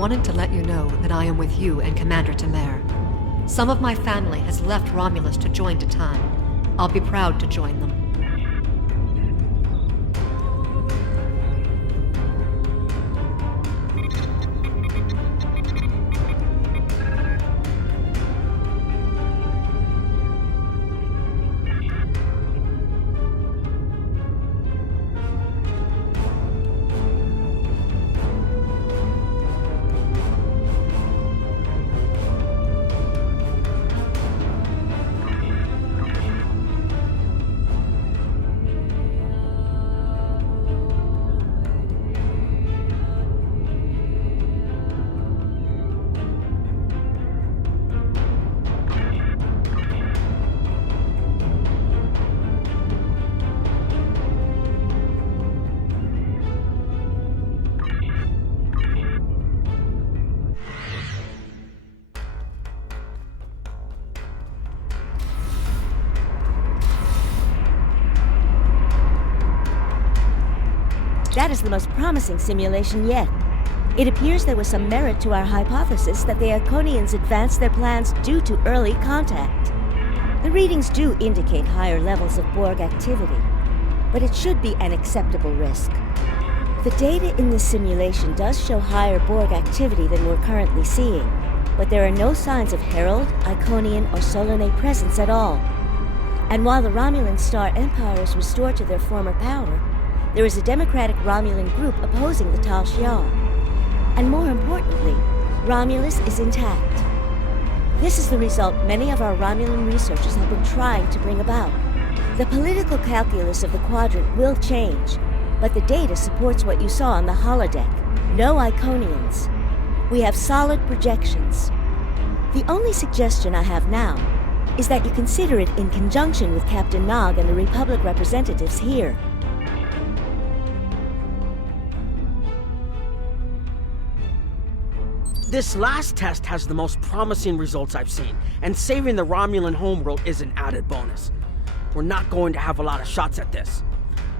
wanted to let you know that I am with you and Commander Temer. Some of my family has left Romulus to join Titan. I'll be proud to join them. That is the most promising simulation yet. It appears there was some merit to our hypothesis that the Iconians advanced their plans due to early contact. The readings do indicate higher levels of Borg activity, but it should be an acceptable risk. The data in this simulation does show higher Borg activity than we're currently seeing, but there are no signs of Herald, Iconian, or Solanae presence at all. And while the Romulan Star Empire is restored to their former power, there is a democratic Romulan group opposing the Tal Shiar. And more importantly, Romulus is intact. This is the result many of our Romulan researchers have been trying to bring about. The political calculus of the quadrant will change, but the data supports what you saw on the holodeck. No Iconians. We have solid projections. The only suggestion I have now is that you consider it in conjunction with Captain Nog and the Republic representatives here. This last test has the most promising results I've seen, and saving the Romulan homeworld is an added bonus. We're not going to have a lot of shots at this.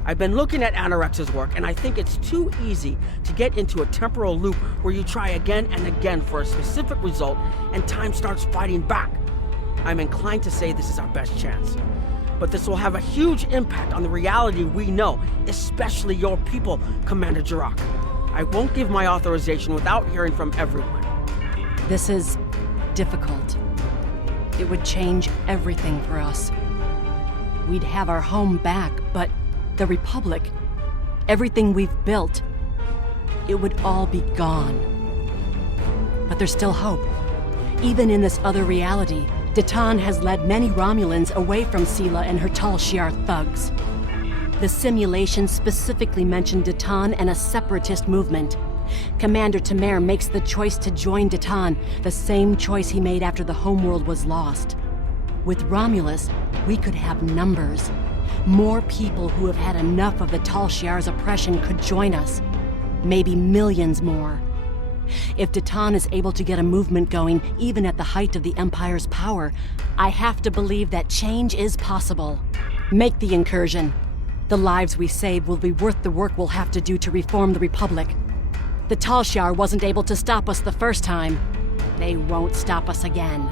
I've been looking at Anorex's work, and I think it's too easy to get into a temporal loop where you try again and again for a specific result, and time starts fighting back. I'm inclined to say this is our best chance. But this will have a huge impact on the reality we know, especially your people, Commander Jirok. I won't give my authorization without hearing from everyone. This is difficult. It would change everything for us. We'd have our home back, but the Republic, everything we've built, it would all be gone. But there's still hope. Even in this other reality, Titan has led many Romulans away from Sela and her Tal Shiar thugs. The simulation specifically mentioned Titan and a separatist movement. Commander Temer makes the choice to join Titan, the same choice he made after the homeworld was lost. With Romulus, we could have numbers. More people who have had enough of the Tal Shiar's oppression could join us. Maybe millions more. If Titan is able to get a movement going, even at the height of the Empire's power, I have to believe that change is possible. Make the incursion. The lives we save will be worth the work we'll have to do to reform the Republic. The Tal Shiar wasn't able to stop us the first time. They won't stop us again.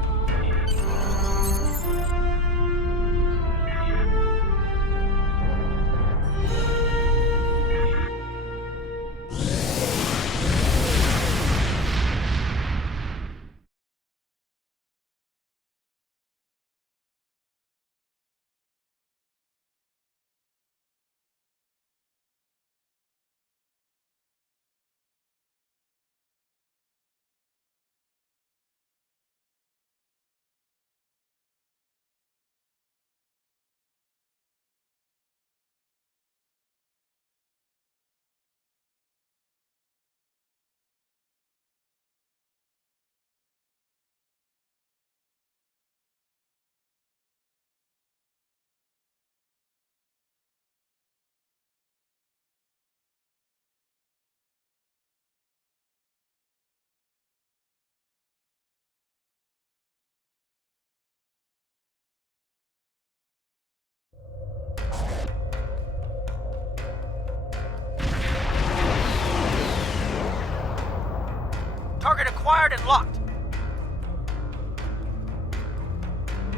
Acquired and locked.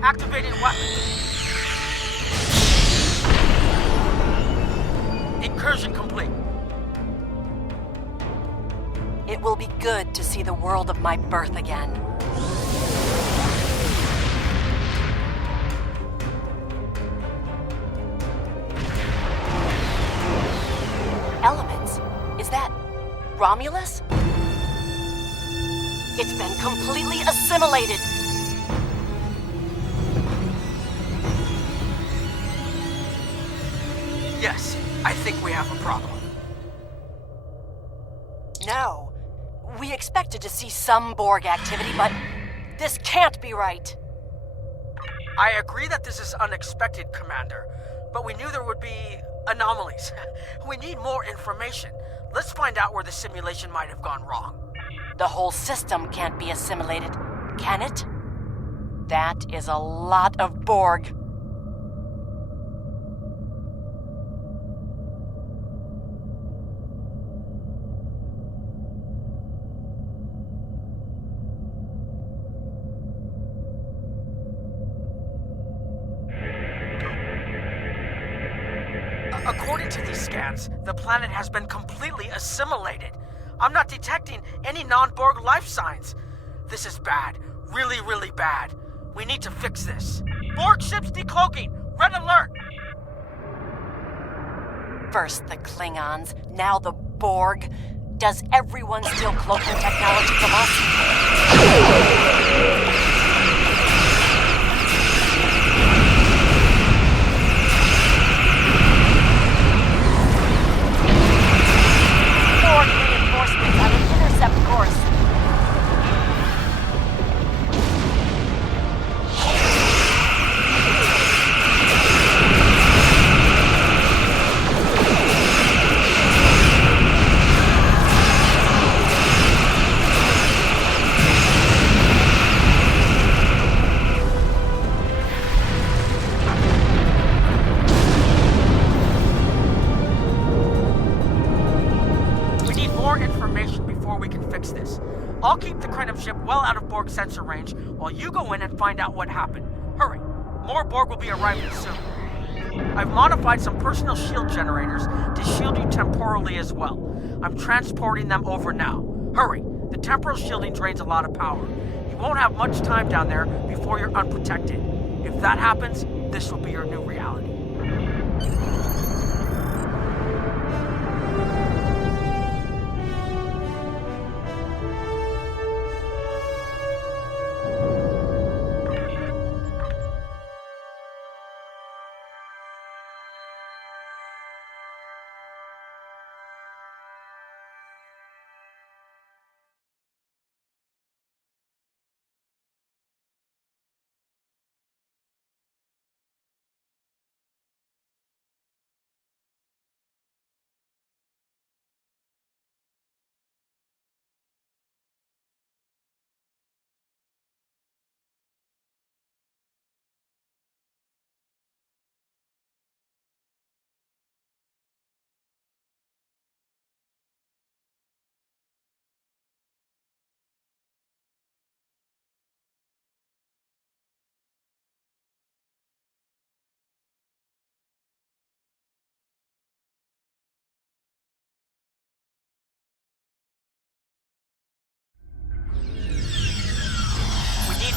Activating weapon. Incursion complete. It will be good to see the world of my birth again. Elements? Is that Romulus? It's been completely assimilated. Yes, I think we have a problem. No. We expected to see some Borg activity, but this can't be right. I agree that this is unexpected, Commander, but we knew there would be anomalies. We need more information. Let's find out where the simulation might have gone wrong. The whole system can't be assimilated, can it? That is a lot of Borg. According to these scans, the planet has been completely assimilated. I'm not detecting any non-Borg life signs. This is bad. Really, really bad. We need to fix this. Borg ships decloaking. Red alert! First the Klingons, now the Borg. Does everyone steal cloaking technology from us? Borg reinforcements. I will intercept course. I'll keep the Krenim ship well out of Borg sensor range while you go in and find out what happened. Hurry. More Borg will be arriving soon. I've modified some personal shield generators to shield you temporally as well. I'm transporting them over now. Hurry. The temporal shielding drains a lot of power. You won't have much time down there before you're unprotected. If that happens, this will be your new reality.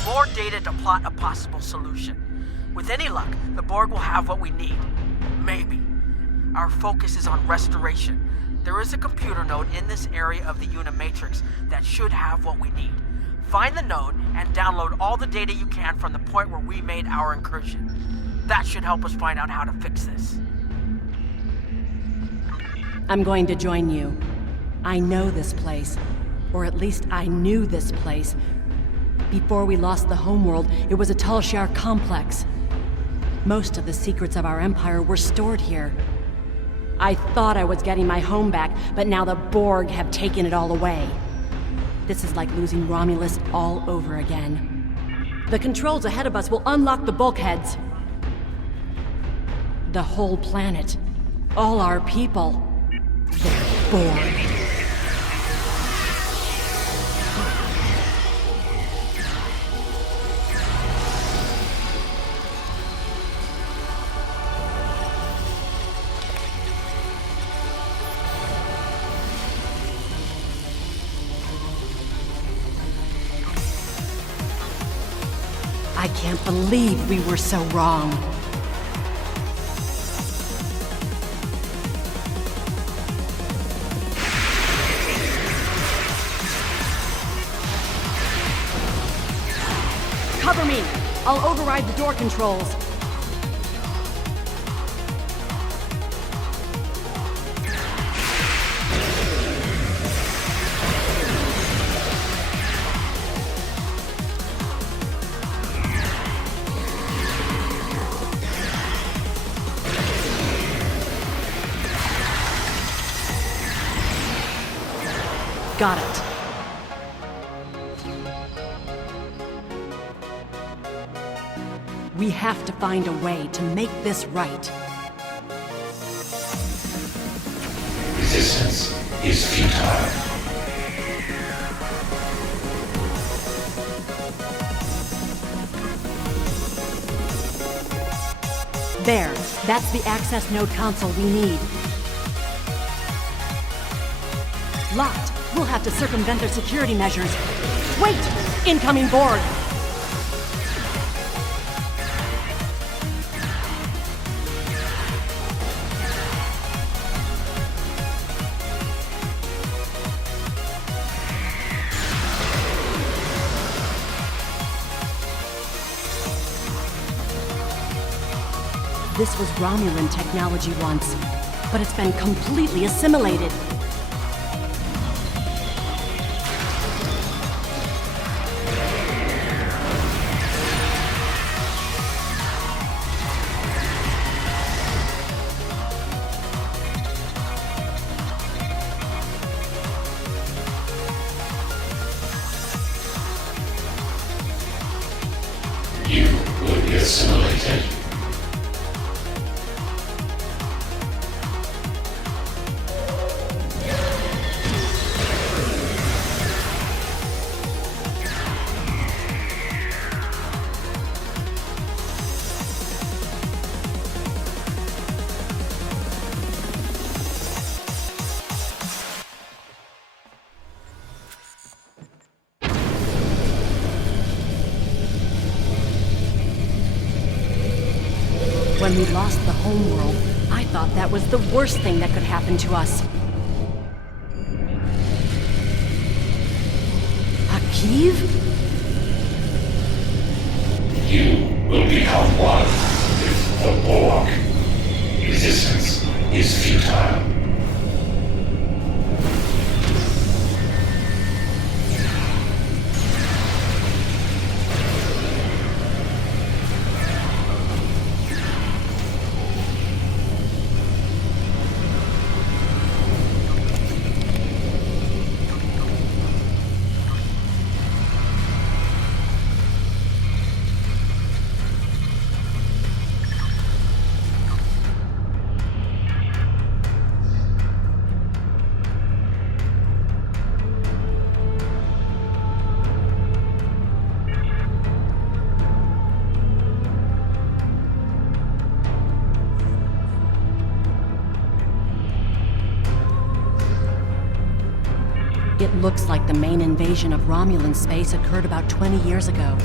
More data to plot a possible solution. With any luck, the Borg will have what we need. Maybe. Our focus is on restoration. There is a computer node in this area of the Unimatrix that should have what we need. Find the node and download all the data you can from the point where we made our incursion. That should help us find out how to fix this. I'm going to join you. I know this place. Or at least I knew this place. Before we lost the homeworld, it was a Tal-Shiar complex. Most of the secrets of our empire were stored here. I thought I was getting my home back, but now the Borg have taken it all away. This is like losing Romulus all over again. The controls ahead of us will unlock the bulkheads. The whole planet. All our people. They're Borg. can't believe we were so wrong. Cover me! I'll override the door controls. Got it. We have to find a way to make this right. Resistance is futile. There. That's the access node console we need. Locked. We'll have to circumvent their security measures. Wait! Incoming Borg! This was Romulan technology once, but it's been completely assimilated. You will be assimilated. When we lost the homeworld, I thought that was the worst thing that could happen to us. A Kiev? You will become one with the Borg. Resistance is futile. It looks like the main invasion of Romulan space occurred about 20 years ago.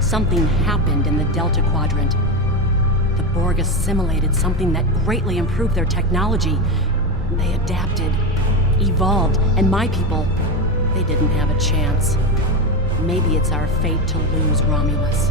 Something happened in the Delta Quadrant. The Borg assimilated something that greatly improved their technology. They adapted, evolved, and my people, they didn't have a chance. Maybe it's our fate to lose Romulus.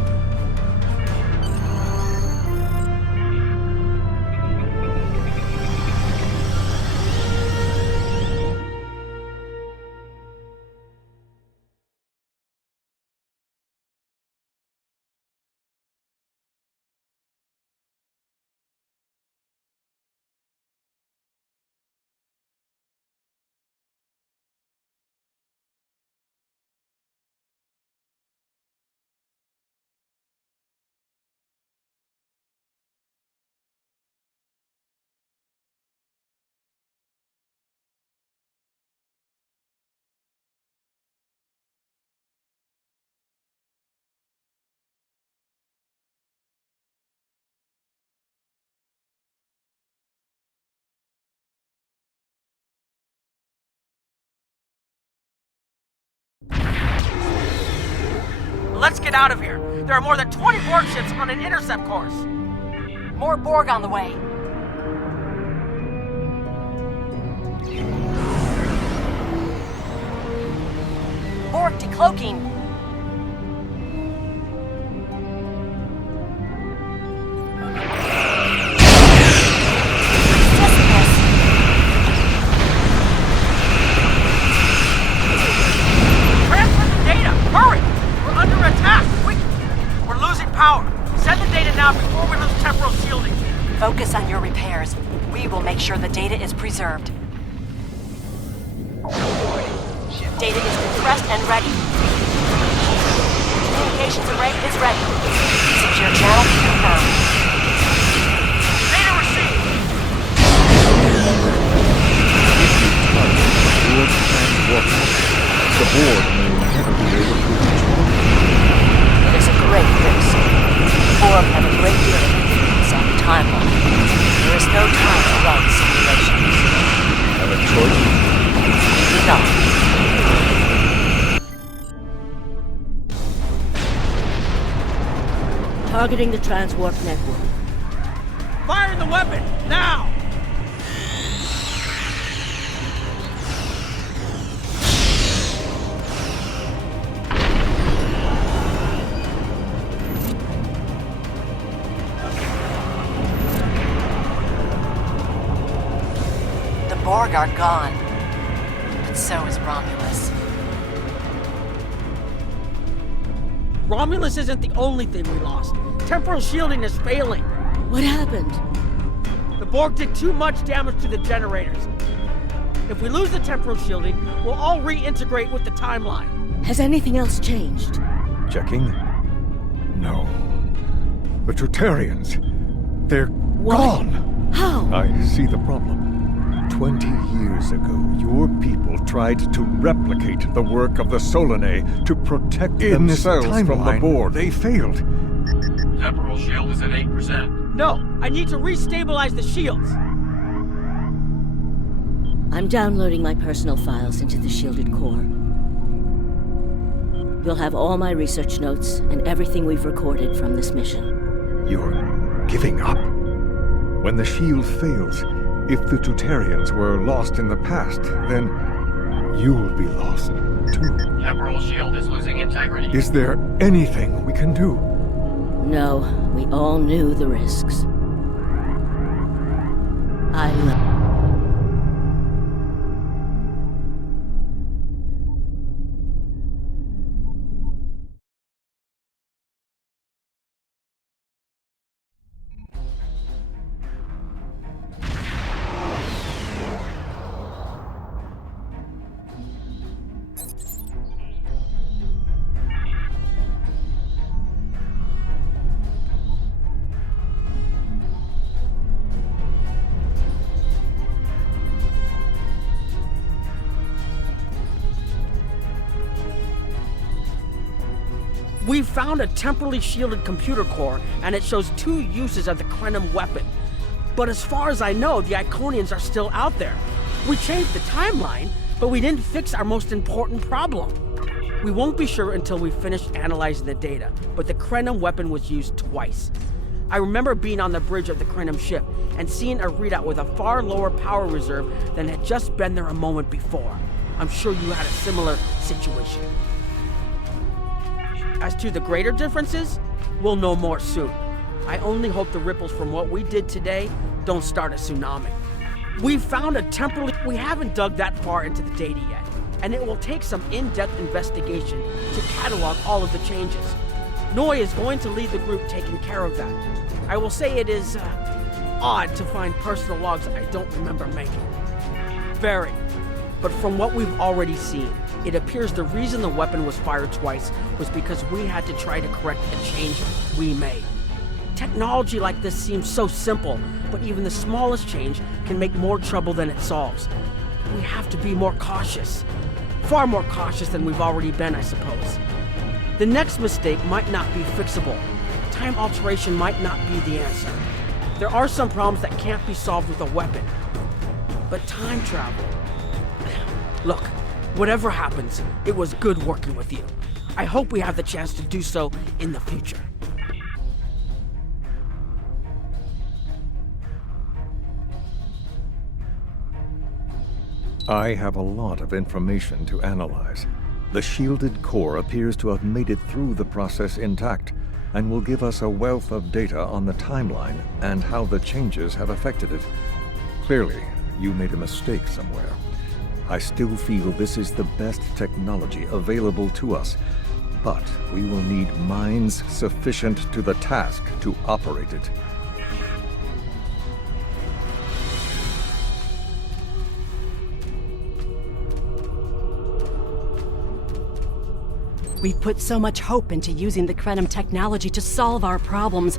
Let's get out of here. There are more than 20 Borg ships on an intercept course. More Borg on the way. Borg decloaking. Focus on your repairs. We will make sure the data is preserved. Data is compressed and ready. Communications array is ready. Secure channel confirmed. Data received! The board may never be able to reach you. It is a great risk. Borg have a great deal of influence on the timeline. There is no time to run simulations. Have a choice? We do not. Targeting the transwarp network. Fire the weapon, now! The Borg are gone, but so is Romulus. Romulus isn't the only thing we lost. Temporal shielding is failing. What happened? The Borg did too much damage to the generators. If we lose the temporal shielding, we'll all reintegrate with the timeline. Has anything else changed? Checking? No. The Trutarians. They're gone! How? I see the problem. 20 years ago, your people tried to replicate the work of the Solanae to protect themselves from the Borg. They failed. Temporal shield is at 8%. No, I need to restabilize the shields. I'm downloading my personal files into the shielded core. You'll have all my research notes and everything we've recorded from this mission. You're giving up? When the shield fails, if the Tutarians were lost in the past, then you'll be lost too. Temporal shield is losing integrity. Is there anything we can do? No, we all knew the risks. I will. We found a temporally shielded computer core, and it shows 2 uses of the Krenim weapon. But as far as I know, the Iconians are still out there. We changed the timeline, but we didn't fix our most important problem. We won't be sure until we finish analyzing the data, but the Krenim weapon was used twice. I remember being on the bridge of the Krenim ship and seeing a readout with a far lower power reserve than had just been there a moment before. I'm sure you had a similar situation. As to the greater differences, we'll know more soon. I only hope the ripples from what we did today don't start a tsunami. We found a temporally... We haven't dug that far into the data yet, and it will take some in-depth investigation to catalog all of the changes. Noi is going to lead the group taking care of that. I will say it is odd to find personal logs I don't remember making. Very. But from what we've already seen, it appears the reason the weapon was fired twice was because we had to try to correct a change we made. Technology like this seems so simple, but even the smallest change can make more trouble than it solves. We have to be more cautious. Far more cautious than we've already been, I suppose. The next mistake might not be fixable. Time alteration might not be the answer. There are some problems that can't be solved with a weapon. But time travel... Look, whatever happens, it was good working with you. I hope we have the chance to do so in the future. I have a lot of information to analyze. The shielded core appears to have made it through the process intact, and will give us a wealth of data on the timeline and how the changes have affected it. Clearly, you made a mistake somewhere. I still feel this is the best technology available to us, but we will need minds sufficient to the task to operate it. We've put so much hope into using the Krenim technology to solve our problems.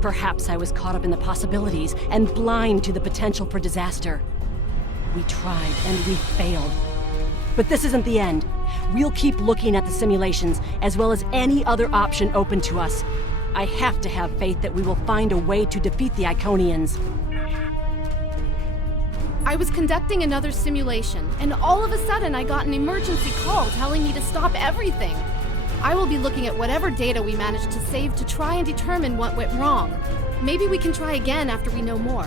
Perhaps I was caught up in the possibilities and blind to the potential for disaster. We tried and we failed. But this isn't the end. We'll keep looking at the simulations as well as any other option open to us. I have to have faith that we will find a way to defeat the Iconians. I was conducting another simulation, and all of a sudden I got an emergency call telling me to stop everything. I will be looking at whatever data we managed to save to try and determine what went wrong. Maybe we can try again after we know more.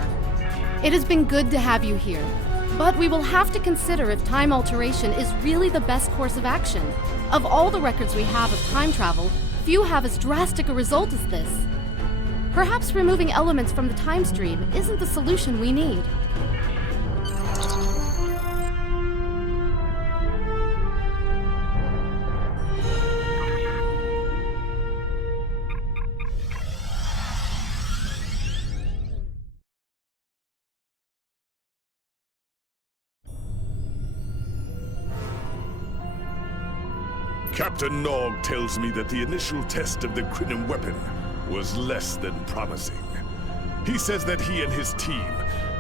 It has been good to have you here, but we will have to consider if time alteration is really the best course of action. Of all the records we have of time travel, few have as drastic a result as this. Perhaps removing elements from the time stream isn't the solution we need. Captain Nog tells me that the initial test of the Krenim weapon was less than promising. He says that he and his team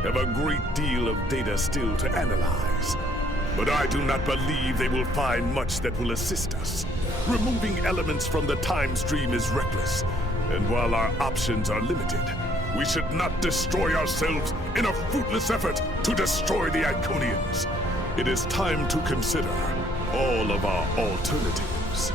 have a great deal of data still to analyze. But I do not believe they will find much that will assist us. Removing elements from the time stream is reckless, and while our options are limited, we should not destroy ourselves in a fruitless effort to destroy the Iconians. It is time to consider all of our alternatives.